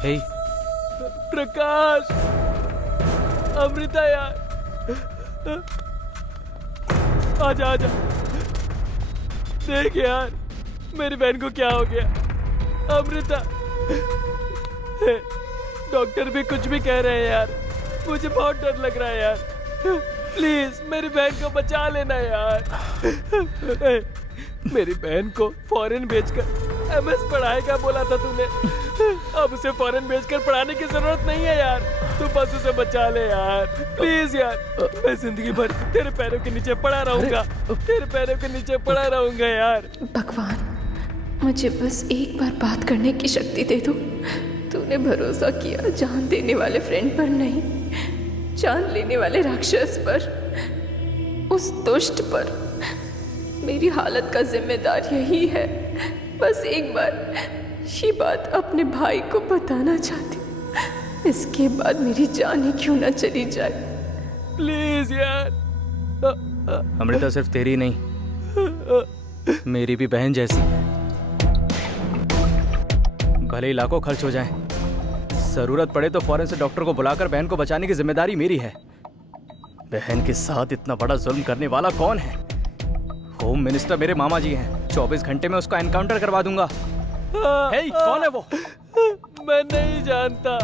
Hey, Prakash, Amrita यार, आजा आजा। देख यार, मेरी बहन को क्या हो गया। अमृता, डॉक्टर भी कुछ भी कह रहे हैं यार, मुझे बहुत डर लग रहा है यार। प्लीज मेरी बहन को बचा लेना यार। मेरी बहन को फॉरेन भेजकर एमएस पढ़ाएगा बोला था तूने। अब उसे फॉरेन भेजकर पढ़ाने की जरूरत नहीं है यार। तू बस उसे बचा ले यार, प्लीज यार। मैं जिंदगी भर तेरे पैरों के नीचे पड़ा रहूंगा, तेरे पैरों के नीचे पड़ा रहूंगा यार। भगवान, मुझे बस एक बार बात करने की शक्ति दे दो। तूने भरोसा किया जान देने वाले फ्रेंड पर नहीं, जान लेने वाले राक्षस पर, उस दुष्ट पर। मेरी हालत का जिम्मेदार यही है। बस एक बार ये बात अपने भाई को बताना चाहती हूँ। इसके बाद मेरी जान ही क्यों ना चली जाए। प्लीज यार। अमृता सिर्फ तेरी नहीं, मेरी भी बहन जैसी है। भले ही लाखों खर्च हो जाए, जरूरत पड़े तो फौरन से डॉक्टर को बुलाकर बहन को बचाने की जिम्मेदारी मेरी है। बहन के साथ इतना बड़ा जुल्म करने वाला कौन है? होम मिनिस्टर मेरे मामा जी हैं। 24 घंटे में उसका एनकाउंटर करवा दूंगा। हे, कौन है वो? मैं नहीं जानता।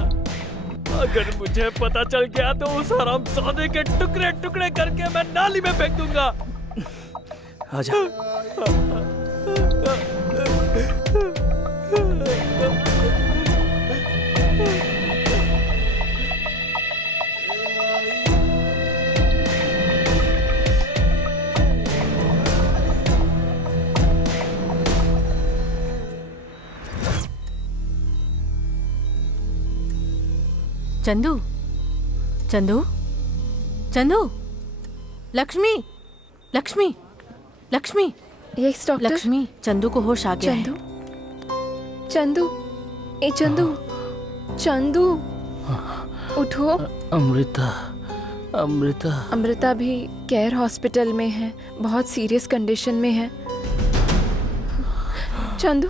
अगर मुझे पता चल गया तो उस हरामजादे के टुकड़े टुकड़े करके मैं नाली में फेंक दूंगा। आजा। Chandu, Chandu, Chandu, Lakshmi, Lakshmi, Lakshmi, yes doctor. लक्ष्मी, चंदू को होश आ गया है। चंदू, चंदू, ए चंदू, चंदू, उठो। अमृता, अमृता, अमृता भी केयर हॉस्पिटल में है, बहुत सीरियस कंडीशन में है। चंदू,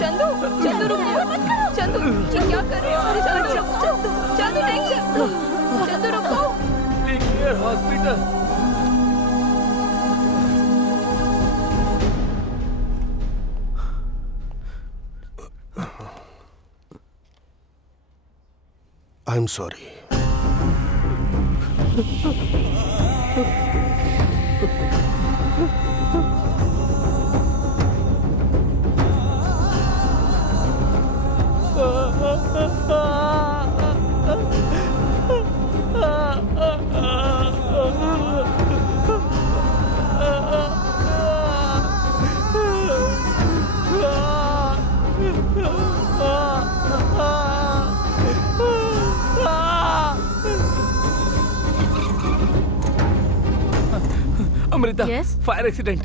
चंदू, चंदू रुक जाओ। चंदू, ये क्या कर रहे हो? चंदू, चंदू नहीं, चंदू रुको। Care hospital. I am sorry. Amrita, Yes? Fire accident.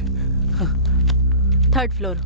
3rd floor.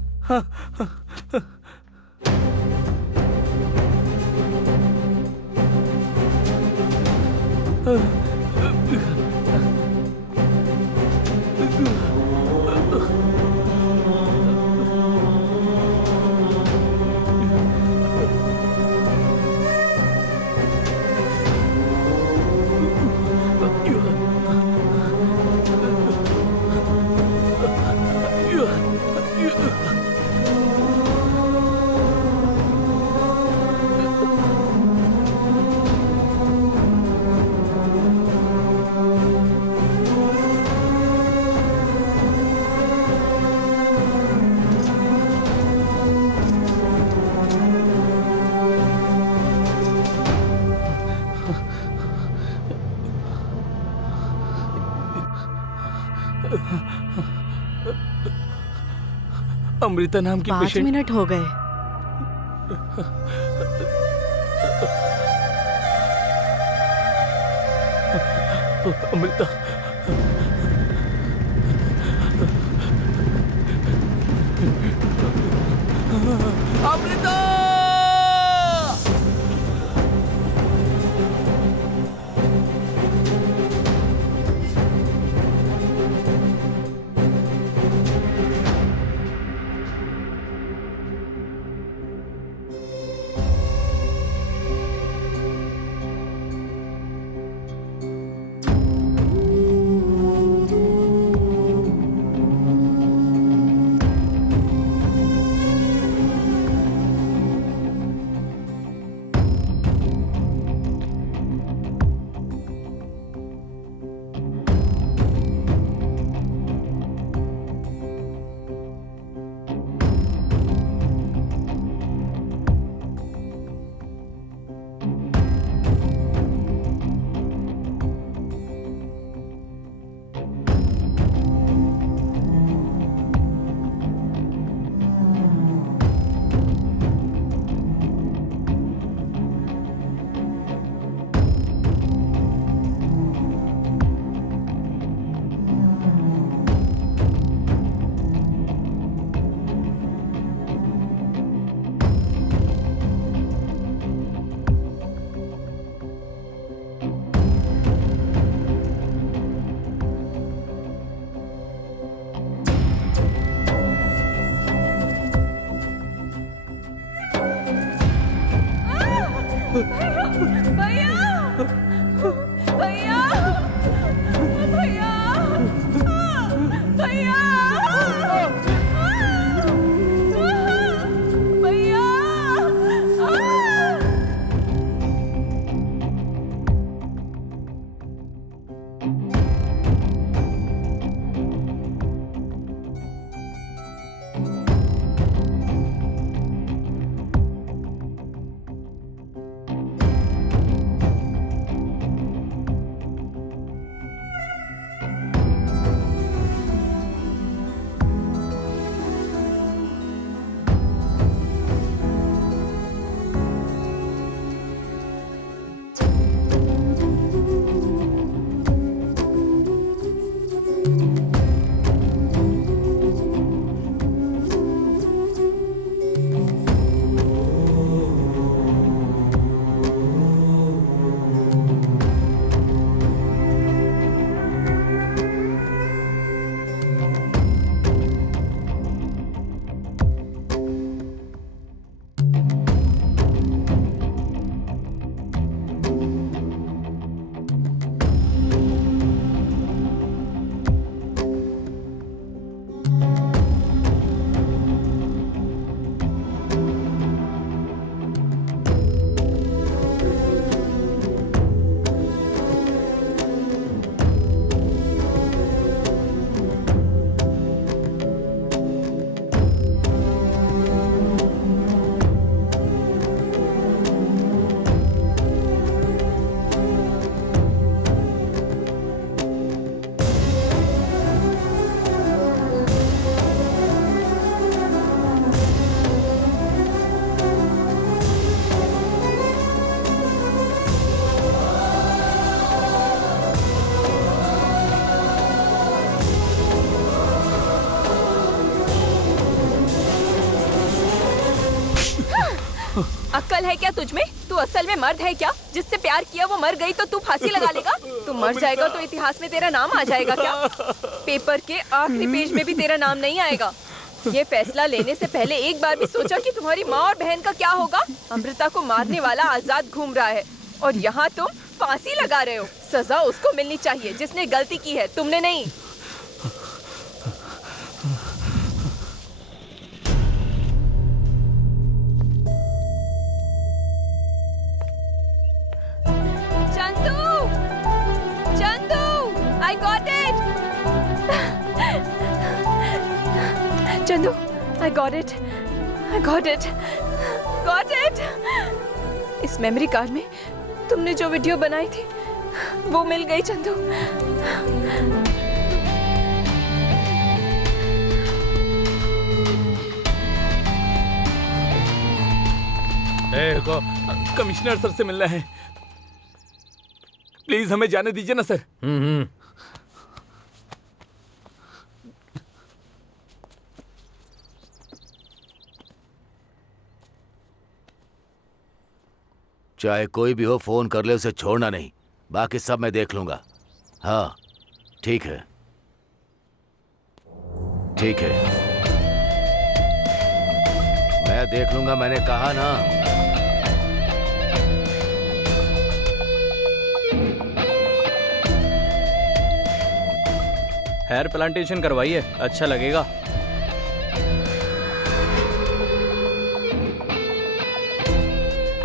Amrita नाम की 5 पेशेंट। मिनट हो गए। अमृता, अमृता, अक्ल है क्या तुझमें? तू असल में मर्द है क्या? जिससे प्यार किया वो मर गई तो तू फांसी लगा लेगा? तू मर जाएगा तो इतिहास में तेरा नाम आ जाएगा क्या? पेपर के आखिरी पेज में भी तेरा नाम नहीं आएगा। ये फैसला लेने से पहले एक बार भी सोचा कि तुम्हारी माँ और बहन का क्या होगा? अमृता को मारने वाला आजाद घूम रहा है और यहाँ तुम फांसी लगा रहे हो। सजा उसको मिलनी चाहिए जिसने गलती की है, तुमने नहीं। Chandu, I got it. I got it. Got it. इस मेमोरी कार्ड में तुमने जो वीडियो बनाई थी वो मिल गई चंदू। कमिश्नर सर से मिलना है, प्लीज हमें जाने दीजिए ना सर। चाहे कोई भी हो, फोन कर ले, उसे छोड़ना नहीं। बाकी सब मैं देख लूंगा। हाँ ठीक है, ठीक है, मैं देख लूंगा, मैंने कहा ना। हेयर प्लांटेशन करवाइए, अच्छा लगेगा।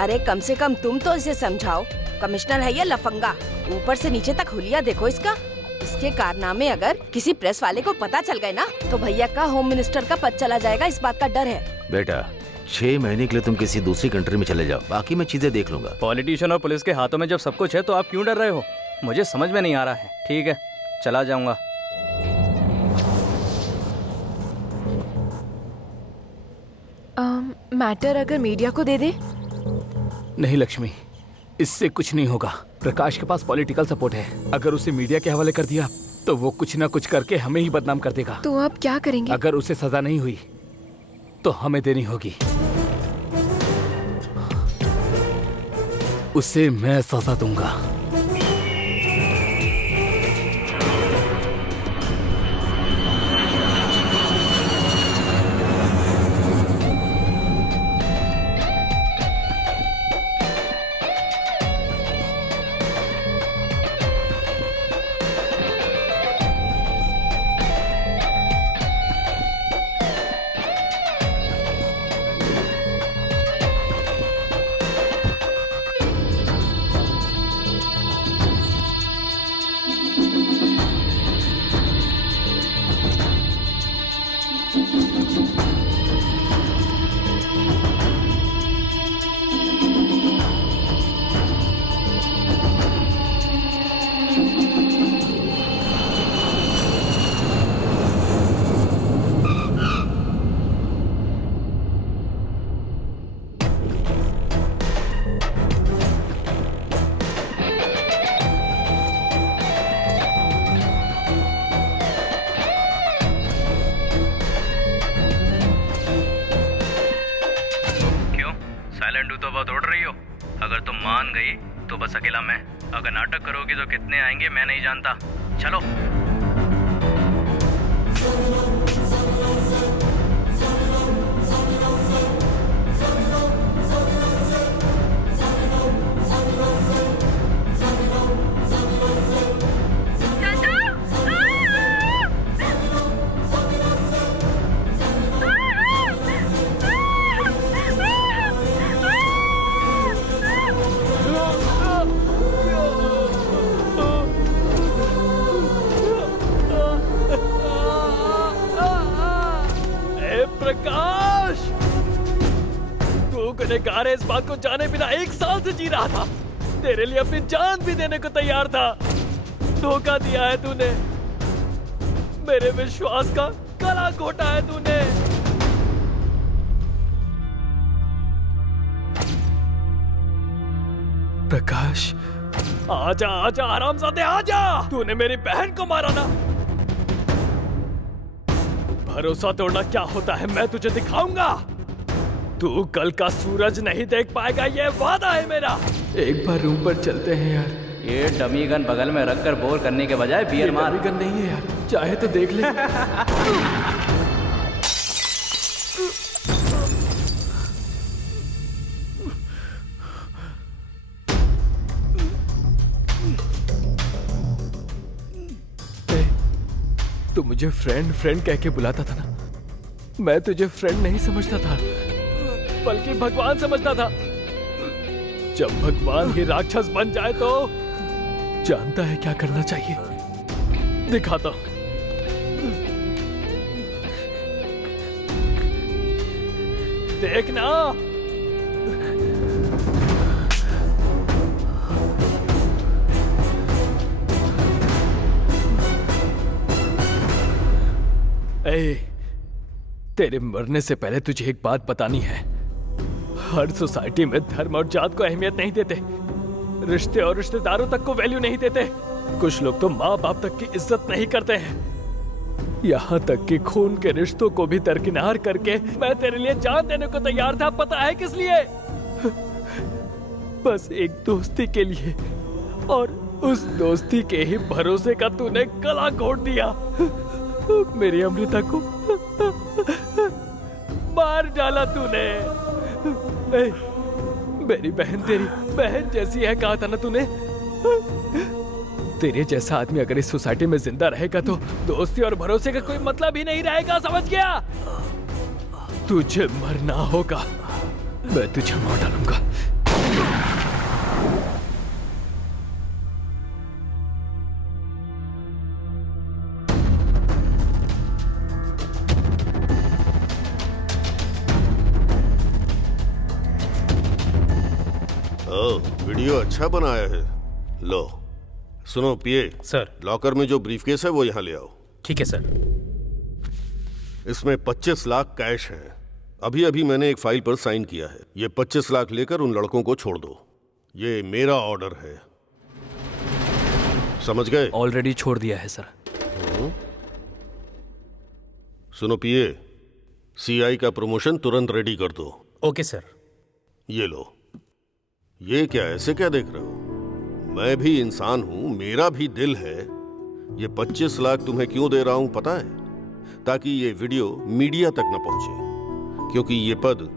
अरे कम से कम तुम तो इसे समझाओ, कमिश्नर है ये लफंगा। ऊपर से नीचे तक हुलिया देखो इसका। इसके कारनामे अगर किसी प्रेस वाले को पता चल गए ना तो भैया का होम मिनिस्टर का पद चला जाएगा, इस बात का डर है। बेटा 6 महीने के लिए तुम किसी दूसरी कंट्री में चले जाओ, बाकी मैं चीजें देख लूंगा। पॉलिटिशियन और पुलिस के हाथों में जब सब कुछ है तो आप क्यों डर रहे हो? मुझे समझ में नहीं आ रहा है। ठीक है, चला जाऊंगा। मैटर अगर मीडिया को दे दे? नहीं लक्ष्मी, इससे कुछ नहीं होगा। प्रकाश के पास पॉलिटिकल सपोर्ट है। अगर उसे मीडिया के हवाले कर दिया तो वो कुछ ना कुछ करके हमें ही बदनाम कर देगा। तो अब क्या करेंगे? अगर उसे सजा नहीं हुई तो हमें देनी होगी। उसे मैं सजा दूंगा। समझो। अगर तुम मान गई तो बस अकेला मैं, अगर नाटक करोगी तो कितने आएंगे मैं नहीं जानता। चलो। प्रकाश, तू गुनहगार है इस बात को जाने बिना 1 साल से जी रहा था। तेरे लिए अपनी जान भी देने को तैयार था। धोखा दिया है तूने, मेरे विश्वास का गला घोटा है तूने। प्रकाश, आजा आजा हरामजादे आजा। तूने मेरी बहन को मारा ना। भरोसा तोड़ना क्या होता है मैं तुझे दिखाऊंगा। तू कल का सूरज नहीं देख पाएगा, ये वादा है मेरा। एक बार रूम पर चलते हैं यार। ये डमी गन बगल में रखकर बोर करने के बजाय बियर मार। डमी गन नहीं है यार, चाहे तो देख ले। तू मुझे फ्रेंड फ्रेंड कह के बुलाता था ना, मैं तुझे फ्रेंड नहीं समझता था बल्कि भगवान समझता था। जब भगवान ही राक्षस बन जाए तो जानता है क्या करना चाहिए, दिखाता हूं। देखना। तेरे मरने से पहले तुझे एक बात बतानी है। हर सोसाइटी में धर्म और जात को अहमियत नहीं देते, रिश्ते और रिश्तेदारों तक को वैल्यू नहीं देते। कुछ लोग तो माँ बाप तक की इज्जत नहीं करते हैं। यहाँ तक कि खून के रिश्तों को भी दरकिनार करके मैं तेरे लिए जान देने को तैयार था। पता है किस लिए? बस एक दोस्ती के लिए, और उस दोस्ती के ही भरोसे का तूने गला घोट दिया। मेरी अमृता को मार डाला तूने। मेरी बहन तेरी बहन जैसी है कहा था ना तूने। तेरे जैसा आदमी अगर इस सोसाइटी में जिंदा रहेगा तो दोस्ती और भरोसे का कोई मतलब ही नहीं रहेगा, समझ गया? तुझे मरना होगा, मैं तुझे मार डालूंगा। वीडियो अच्छा बनाया है। लो सुनो पिए सर, लॉकर में जो ब्रीफकेस है वो यहाँ ले आओ। ठीक है सर। इसमें 25 लाख कैश है। अभी अभी मैंने एक फाइल पर साइन किया है। ये 25 लाख लेकर उन लड़कों को छोड़ दो। ये मेरा ऑर्डर है, समझ गए? ऑलरेडी छोड़ दिया है सर। सुनो पिए, सीआई का प्रमोशन तुरंत रेडी कर दो। Okay sir. ये लो। ये क्या ऐसे क्या देख रहे हो? मैं भी इंसान हूं, मेरा भी दिल है। ये 25 लाख तुम्हें क्यों दे रहा हूं पता है? ताकि ये वीडियो मीडिया तक न पहुंचे, क्योंकि ये पद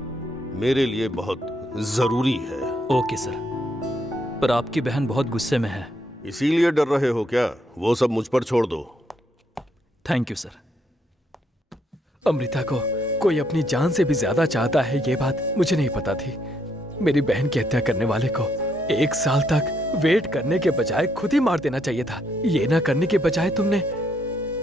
मेरे लिए बहुत जरूरी है। ओके सर, पर आपकी बहन बहुत गुस्से में है। इसीलिए डर रहे हो क्या? वो सब मुझ पर छोड़ दो। Thank you sir. अमृता को कोई अपनी जान से भी ज्यादा चाहता है, ये बात मुझे नहीं पता थी। मेरी बहन की हत्या करने वाले को 1 साल तक वेट करने के बजाय खुद ही मार देना चाहिए था। ये ना करने के बजाय तुमने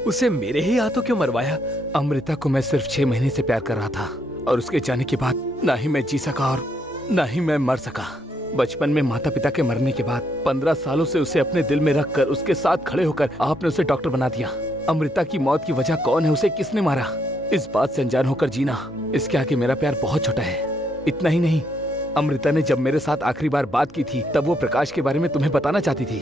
उसे मेरे ही हाथों क्यों मरवाया? अमृता को मैं सिर्फ 6 महीने से प्यार कर रहा था, और उसके जाने के बाद ना ही मैं जी सका और ना ही मैं मर सका। बचपन में माता पिता के मरने के बाद 15 सालों से उसे अपने दिल में रखकर उसके साथ खड़े होकर आपने उसे डॉक्टर बना दिया। अमृता की मौत की वजह कौन है, उसे किसने मारा, इस बात से अनजान होकर जीना। इसके आगे मेरा प्यार बहुत छोटा है। इतना ही नहीं, अमृता ने जब मेरे साथ आखिरी बार बात की थी तब वो प्रकाश के बारे में तुम्हें बताना चाहती थी,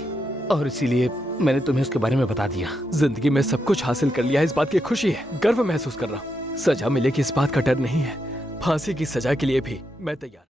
और इसीलिए मैंने तुम्हें उसके बारे में बता दिया। जिंदगी में सब कुछ हासिल कर लिया, इस बात की खुशी है, गर्व महसूस कर रहा हूँ। सजा मिलेगी इस बात का डर नहीं है। फांसी की सजा के लिए भी मैं तैयार।